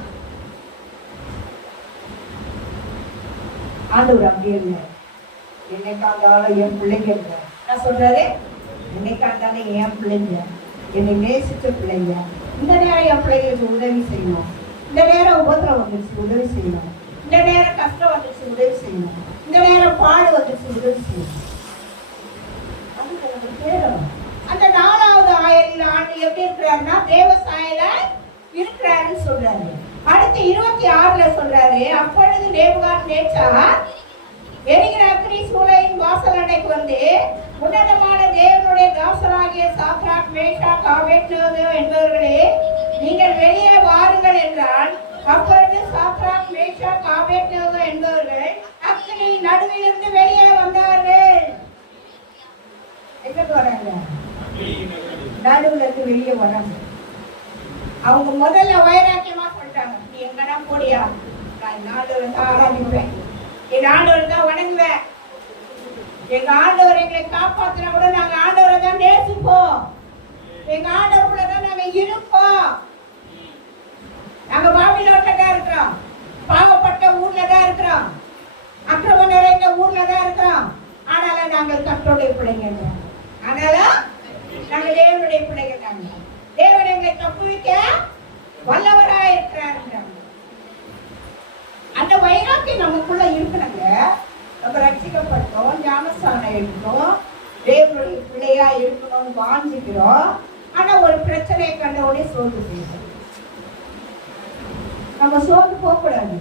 ஆண்டவர் அப்படி இல்லை. என்னைக்காந்தாலும் என் பிள்ளைங்க நான் சொல்றாரு, என்னைக்காந்தாலும் என் பிள்ளைங்க, என்னை நேசிச்ச பிள்ளைங்க. இந்த நேரம் என் பிள்ளைங்களுக்கு உதவி செய்யணும். இந்த நேரம் உபத்திரம் வந்துருச்சு, உதவி செய்யணும். இந்த நேரம் கஷ்டம் வந்துருச்சு, உதவி செய்யணும். இந்த நேரம் பாடு வந்துருச்சு, உதவி செய்யணும். அந்த 4வது ஆயரில் ஆண்டு எப்படி இருக்கிறாருன்னா தேவ சாயல இருக்கிறாருன்னு சொல்றாரு. அடுத்து 26ல சொல்றாரு, அப்பொழுது நேபுகாத்நேச்சார் எரிகிற அக்னி சூளையின் வாசல் அடைக்கு வந்து உன்னதமான தேவனுடைய தாசராகிய சாத்ராக் மேஷாக் ஆபேத்நேகோ என்பவர்களே, நீங்கள் வெளியே வாருங்கள் என்றால், அப்பொழுது சாத்ராக் மேஷாக் ஆபேத்நேகோ என்பவர்கள் அக்னி நடுவில் இருந்து வெளியே வந்தார்கள். எங்க வராங்க? நடுவுல இருந்து வெளியே வராங்க. அவங்க முதல்ல வைராக்கியமா சொல்லிட்டாங்க, நீ எங்கடா போடியா, நான் ஆண்டவர் தான் ஆராதிப்பேன், என் ஆண்டவர் தான் வணங்குவேன், எங்க ஆண்டவர் எங்களை காப்பாத்தினா கூட நாங்க ஆண்டவரை தான் நேசிப்போம், எங்க ஆண்டவருக்குள்ள தான் நாங்க இருப்போம். நாங்க பாபிலோன்ல தான் இருக்கிறோம், பாவப்பட்ட வல்லவராய் இருக்கிறார். அந்த வைராக்கியம் நமக்குள்ள இருக்கணுங்க. நம்ம ரட்சிக்கப்பட்டோம், ஞானஸ்தானம் எடுக்கிறோம், தேவனுடைய பிள்ளையா இருக்கணும்னு வாஞ்சிக்கிறோம். ஆனா ஒரு பிரச்சனையை கண்டவுடனே சோர்ந்து செய்யணும். நம்ம சோர்ந்து போகக்கூடாது,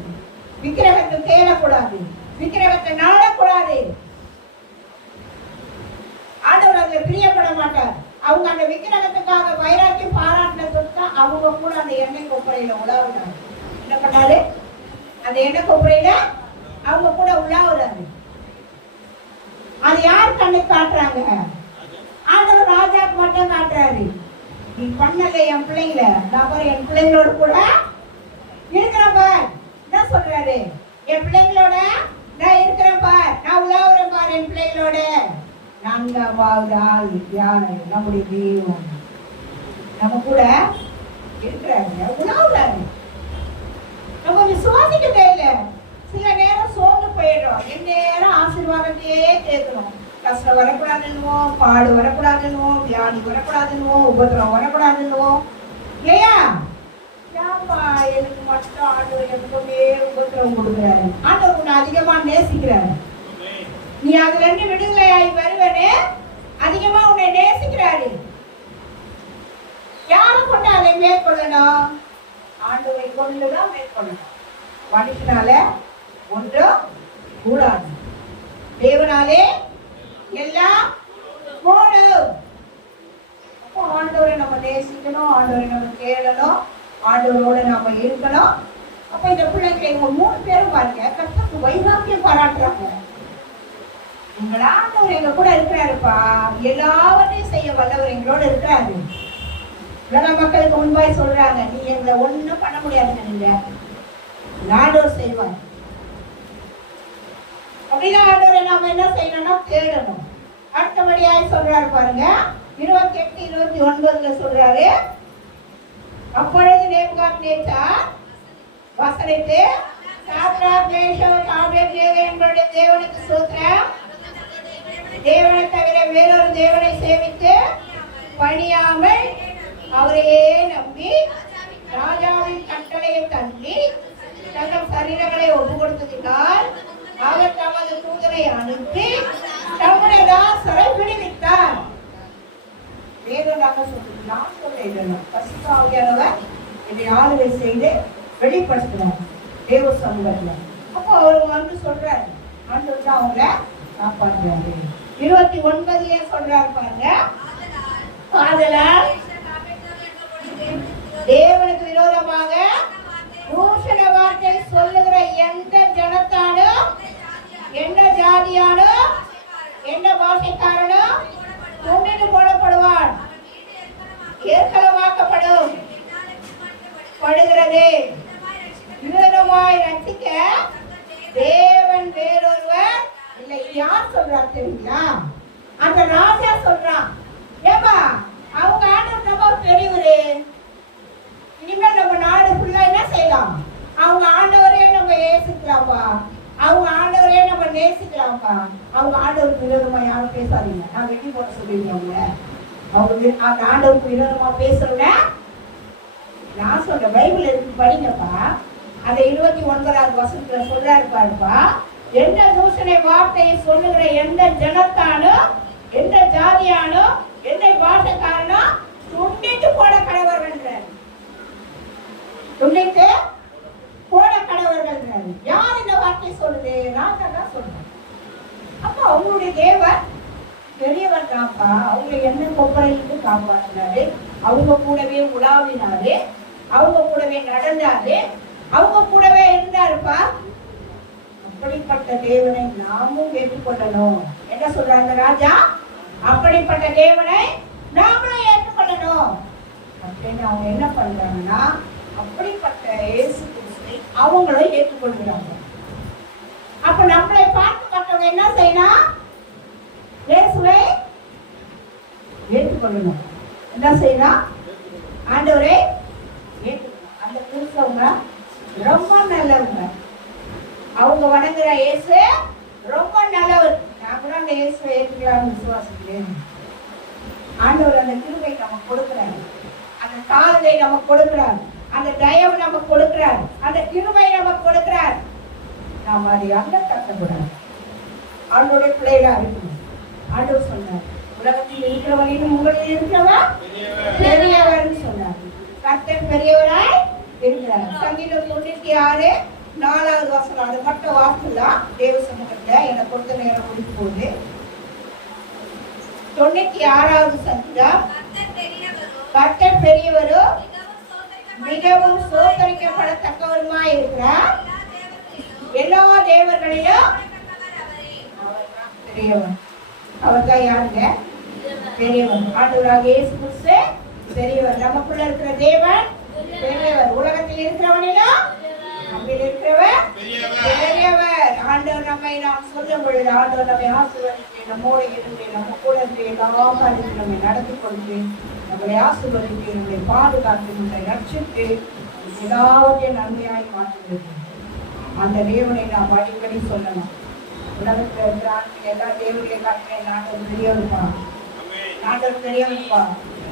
விக்கிரகத்தை தேடக்கூடாது, விக்கிரகத்தை நாடக்கூடாது. ஆண்டவர் அதுல பிரியப்பட மாட்டார். அவங்க அந்த விக்கிரகத்துக்காக வைராக்கியம் பாராட்டினதுக்கு அவங்க கூட அந்த எண்ணெய் கொப்பரையில உலாவுறாங்க. என்ன பண்ணாரு? அந்த எண்ணெய் கொப்பரையில அவங்க கூட உலாவுறாரு. அது யார் கண்ணுக்கு காட்டுறாங்க? ஆண்டவர் ராஜாக்கு மட்டும் காட்டுறாரு. நீ பண்ணல என் பிள்ளைங்கள, நான் என் பிள்ளைங்களோட கூட இருக்கிறப்ப என்ன சொல்றாரு? என் பிள்ளைங்களோட நான் இருக்கிறேன் பார், நான் உலாவுறேன் பார் என் பிள்ளைங்களோட. நான்காவது ஆள் யாரு? நம்முடைய தெய்வம் நம்ம கூட இருக்கிறாங்க, உலாவுறாரு. நம்ம விசுவாசிக்க தேவையில்ல. சில நேரம் சோர்ந்து போயிடுறோம். என் நேரம் ஆசீர்வாதத்தையே கேட்கணும். கஷ்டம் வரக்கூடாதுன்னுவோம், பாடு வரக்கூடாதுன்னுவோம், வியாதி வரக்கூடாதுன்னுவோம், உபத்திரம் வரக்கூடாதுன்னுவோம் இல்லையா? எனக்கு மட்டும் ஆண்டவர் எப்பவுமே உபத்திரம் கொடுக்குறாரு. ஆண்டவர் உன்னை அதிகமா நேசிக்கிறாரு. நீ அதுல இருந்து விடுதலையாகி வருவனே அதிகமா உன்னை நேசிக்கிறாரு. யாரும் கொண்டு அதை மேற்கொள்ளணும்? ஆண்டவரை கொண்டுதான் மேற்கொள்ளணும். மனுஷனால ஒன்றும் கூடாது, தேவனாலே எல்லாம் கூடும். அப்போ ஆண்டவரை நம்ம நேசிக்கணும், ஆண்டவரை நம்ம தேடணும், ஆண்டவரோட நம்ம இருக்கணும். அப்ப இந்த பிள்ளைங்க இவங்க 3 பேரும் பாருங்க, கர்த்தருக்கு வைராக்கியம் பாராட்டுறாங்க. உங்கள் ஆண்டவர் எங்க கூட இருக்கிறாருப்பா, எல்லாவற்றையும் செய்ய வல்லவர் எங்களோட இருக்கிறாரு. உலக மக்களுக்கு முன்பாய் சொல்றாங்க, நீ எங்களை ஒண்ணும் பண்ண முடியாதுங்க, நீங்க ஆண்டவர் செய்வார். அப்படிதான் ஆண்டவரை நாம என்ன செய்யணும்னா தேடணும். அடுத்தபடியாய் சொல்றாரு பாருங்க, 28-29 சொல்றாரு. அப்பொழுது நேபுகாத்நேச்சார் வசனித்து, சாத்ராக், மேஷாக், ஆபேத்நேகோ என்பவருடைய தேவனுக்கு ஸ்தோத்திரம், தேவனை தவிர வேறொரு தேவனை சேவித்து பணியாமல் அவரையே நம்பி ராஜாவின் கட்டளையை தள்ளி தங்கள் சரீரங்களை ஒப்பு கொடுத்ததினால் அவர் தமது தூதரை அனுப்பி தம்முடைய தாசரை விடுவித்தார். வேதனாக சொல்றது நான் சொல்ல பசுத்தாவியானவர் இதை ஆளுகை செய்து வெளிப்படுத்துறார் தேவ சமூகத்துல. அப்போ அவர் வந்து சொல்றாரு, ஆண்டவர் தான் அவங்கள காப்பாற்றுறாரு. 29 சொல்றாரு பாருங்க, ஆதலால் தேவனுக்கு விரோதமாக தூஷண வார்த்தை சொல்லுகிற எந்த ஜனத்தானும், என்ன ஜாதியானும், என்ன பாஷைக்காரனும் கொண்டு போடப்படுவான், ஏற்கனவாக்கப்படும் படுகிறது. விரோதமாய் ரட்சிக்க தேவன் வேறொருவர் இல்லை. யார் சொல்றார் தெரியுங்களா? அந்த ராஜா சொல்றான், ஏமா அவங்க ஆண்டவர் நம்ம பெரியவரு, இனிமேல் நம்ம நாடு ஃபுல்லா என்ன செய்யலாம்? அவங்க ஆண்டவரே நம்ம ஏசிக்கலாம்ப்பா, அவங்க ஆண்டவரே நம்ம நேசிக்கலாம்ப்பா. அவங்க ஆண்டவருக்கு விரோதமா யாரும் பேசாதீங்க, நான் வெட்டி போட சொல்லிருக்கோங்க. அவங்க அந்த ஆண்டவருக்கு விரோதமா பேசுறவங்க நான் சொல்றேன், பைபிள் எடுத்து படிங்கப்பா. அந்த 29வது வசனத்துல சொல்றாரு பாருப்பா, எந்த தூஷணை வார்த்தையை சொல்லுகிற எந்த ஜனத்தானும், எந்த ஜாதியானும், எந்த பாஷைக்காரனும் துண்டித்து போட கடவர்கள், துண்டித்து போட கடவர்கள். யார் இந்த வார்த்தை சொல்லுது? ராஜா தான் சொல்றேன். அப்போ அவங்களுடைய தேவன் பெரியவர் தான்ப்பா. அவங்க என்ன கொப்பரையிட்டு காப்பாற்றினாரு, அவங்க கூடவே உலாவினாரு, அவங்க கூடவே நடந்தாரு, அவங்க கூடவே இருந்தாருப்பா. அப்படிப்பட்ட தேவனை நாமும் ஏற்றுக்கொள்ளணும். என்ன சொல்றாங்க ராஜா? அப்படிப்பட்ட தேவனை நாமளும் ஏற்றுக்கொள்ளணும் அப்படின்னு அவங்க என்ன பண்றாங்கன்னா, அப்படிப்பட்ட இயேசு கிறிஸ்துவை அவங்களும் ஏற்றுக்கொள்கிறாங்க. அப்ப நம்மளை பார்த்து மற்றவங்க என்ன செய்யணும்? இயேசுவை ஏற்றுக்கொள்ளணும். என்ன செய்யணும்? ஆண்டவரை ஏற்றுக்கொள்ளணும். அந்த கிறிஸ்தவங்க ரொம்ப நல்லவங்க, அவங்க வணங்குற இயேசு ரொம்ப நல்லவர். நான் கூட அந்த இயேசுவை ஏற்றுக்கலாம்னு விசுவாசிக்கிறேன். ஆண்டவர் அந்த கிருபை நமக்கு கொடுக்கிறாரு, அந்த காலத்தை நமக்கு கொடுக்கிறாரு. அந்த தயவு நமக்கு கொடுக்கிறார், அந்த கிருபை நமக்கு கொடுக்கிறார். நாம் அதை அங்க கட்டக்கூடாது. ஆண்டோடைய பிள்ளைகளா இருக்கணும். ஆண்டவர் சொன்னார், உலகத்தில் இருக்கிறவரையும் உங்களில் இருக்கிறவா பெரியவர் சொன்னார். கர்த்தர் பெரியவராய் இருக்கிறார். சங்கீதம் 96:4 அது மட்டும் வார்த்தைதான் தேவ சமூகத்துல என்னை பொறுத்த நேரம் முடிக்கும் போது 96வது சங்கீதம், கர்த்தர் பெரியவரும் மிகவும் சோதரிக்கப்படத்தக்கவருமாய் இருக்கிறார். எல்லா தேவர்களிலும் அவர்தான் பெரியவர். அவர்தான் யாருங்க? பெரியவர். ஆண்டவராக இயேசு கிறிஸ்து பெரியவர். நமக்குள்ள இருக்கிற தேவன் பெரியவர். உலகத்தில் இருக்கிறவனிலும் நம்மில் இருக்கிறவர் பெரியவர். ஆண்டவர் நம்மை நாம் சொல்லும் பொழுது ஆண்டவர் நம்மை ஆசீர்வதித்து நம்மோடு இருந்து நம்ம கூட இருந்து எல்லா காரியத்தையும் நம்மை நடத்தி கொண்டு நம்மளை ஆசீர்வதித்து நம்மளை பாதுகாத்து நம்மளை ரட்சித்து எல்லாவற்றையும் நன்மையாய் மாற்றுகிறது. அந்த தேவனை நாம் அடிக்கடி சொல்லலாம். உலகத்தில் இருக்கிற ஆண்கள் எல்லா தேவனையை காட்டினேன் நாட்டவர் பெரியவருப்பா, நாட்டவர் பெரியவருப்பா.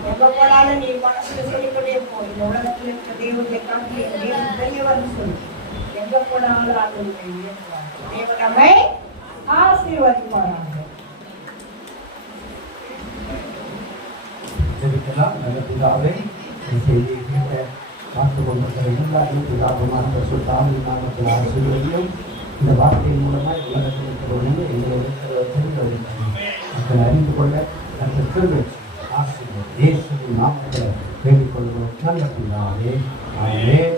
எங்க போனாலும் நீ மனசுல சொல்லிக்கொண்டே போ, இந்த உலகத்தில் இருக்கிற தேவனை காட்டி தேவன் பெரியவர்னு சொல்லு. எங்க போனாலும் ஆண்டவரை உயர்த்துவார். தேவன் நம்மை ஆசீர்வதிப்பாராங்க. நல்ல பிதாவே, பார்த்து கொண்டிருக்கிற எல்லாரும் பிதாபமாக சுத்தாமி நாமத்தில் ஆசீர்வதியும். இந்த வார்த்தையின் மூலமாக உலகத்தில் இருக்கிறவங்க எங்களை இருக்கிற மக்கள் அறிந்து கொள்ள அந்த திருவை ஆசீர்வாதம் இயேசுவின் நாமத்தில் வேண்டிக் கொள்கிறோம். நல்ல பிதாவே, ஆமென்.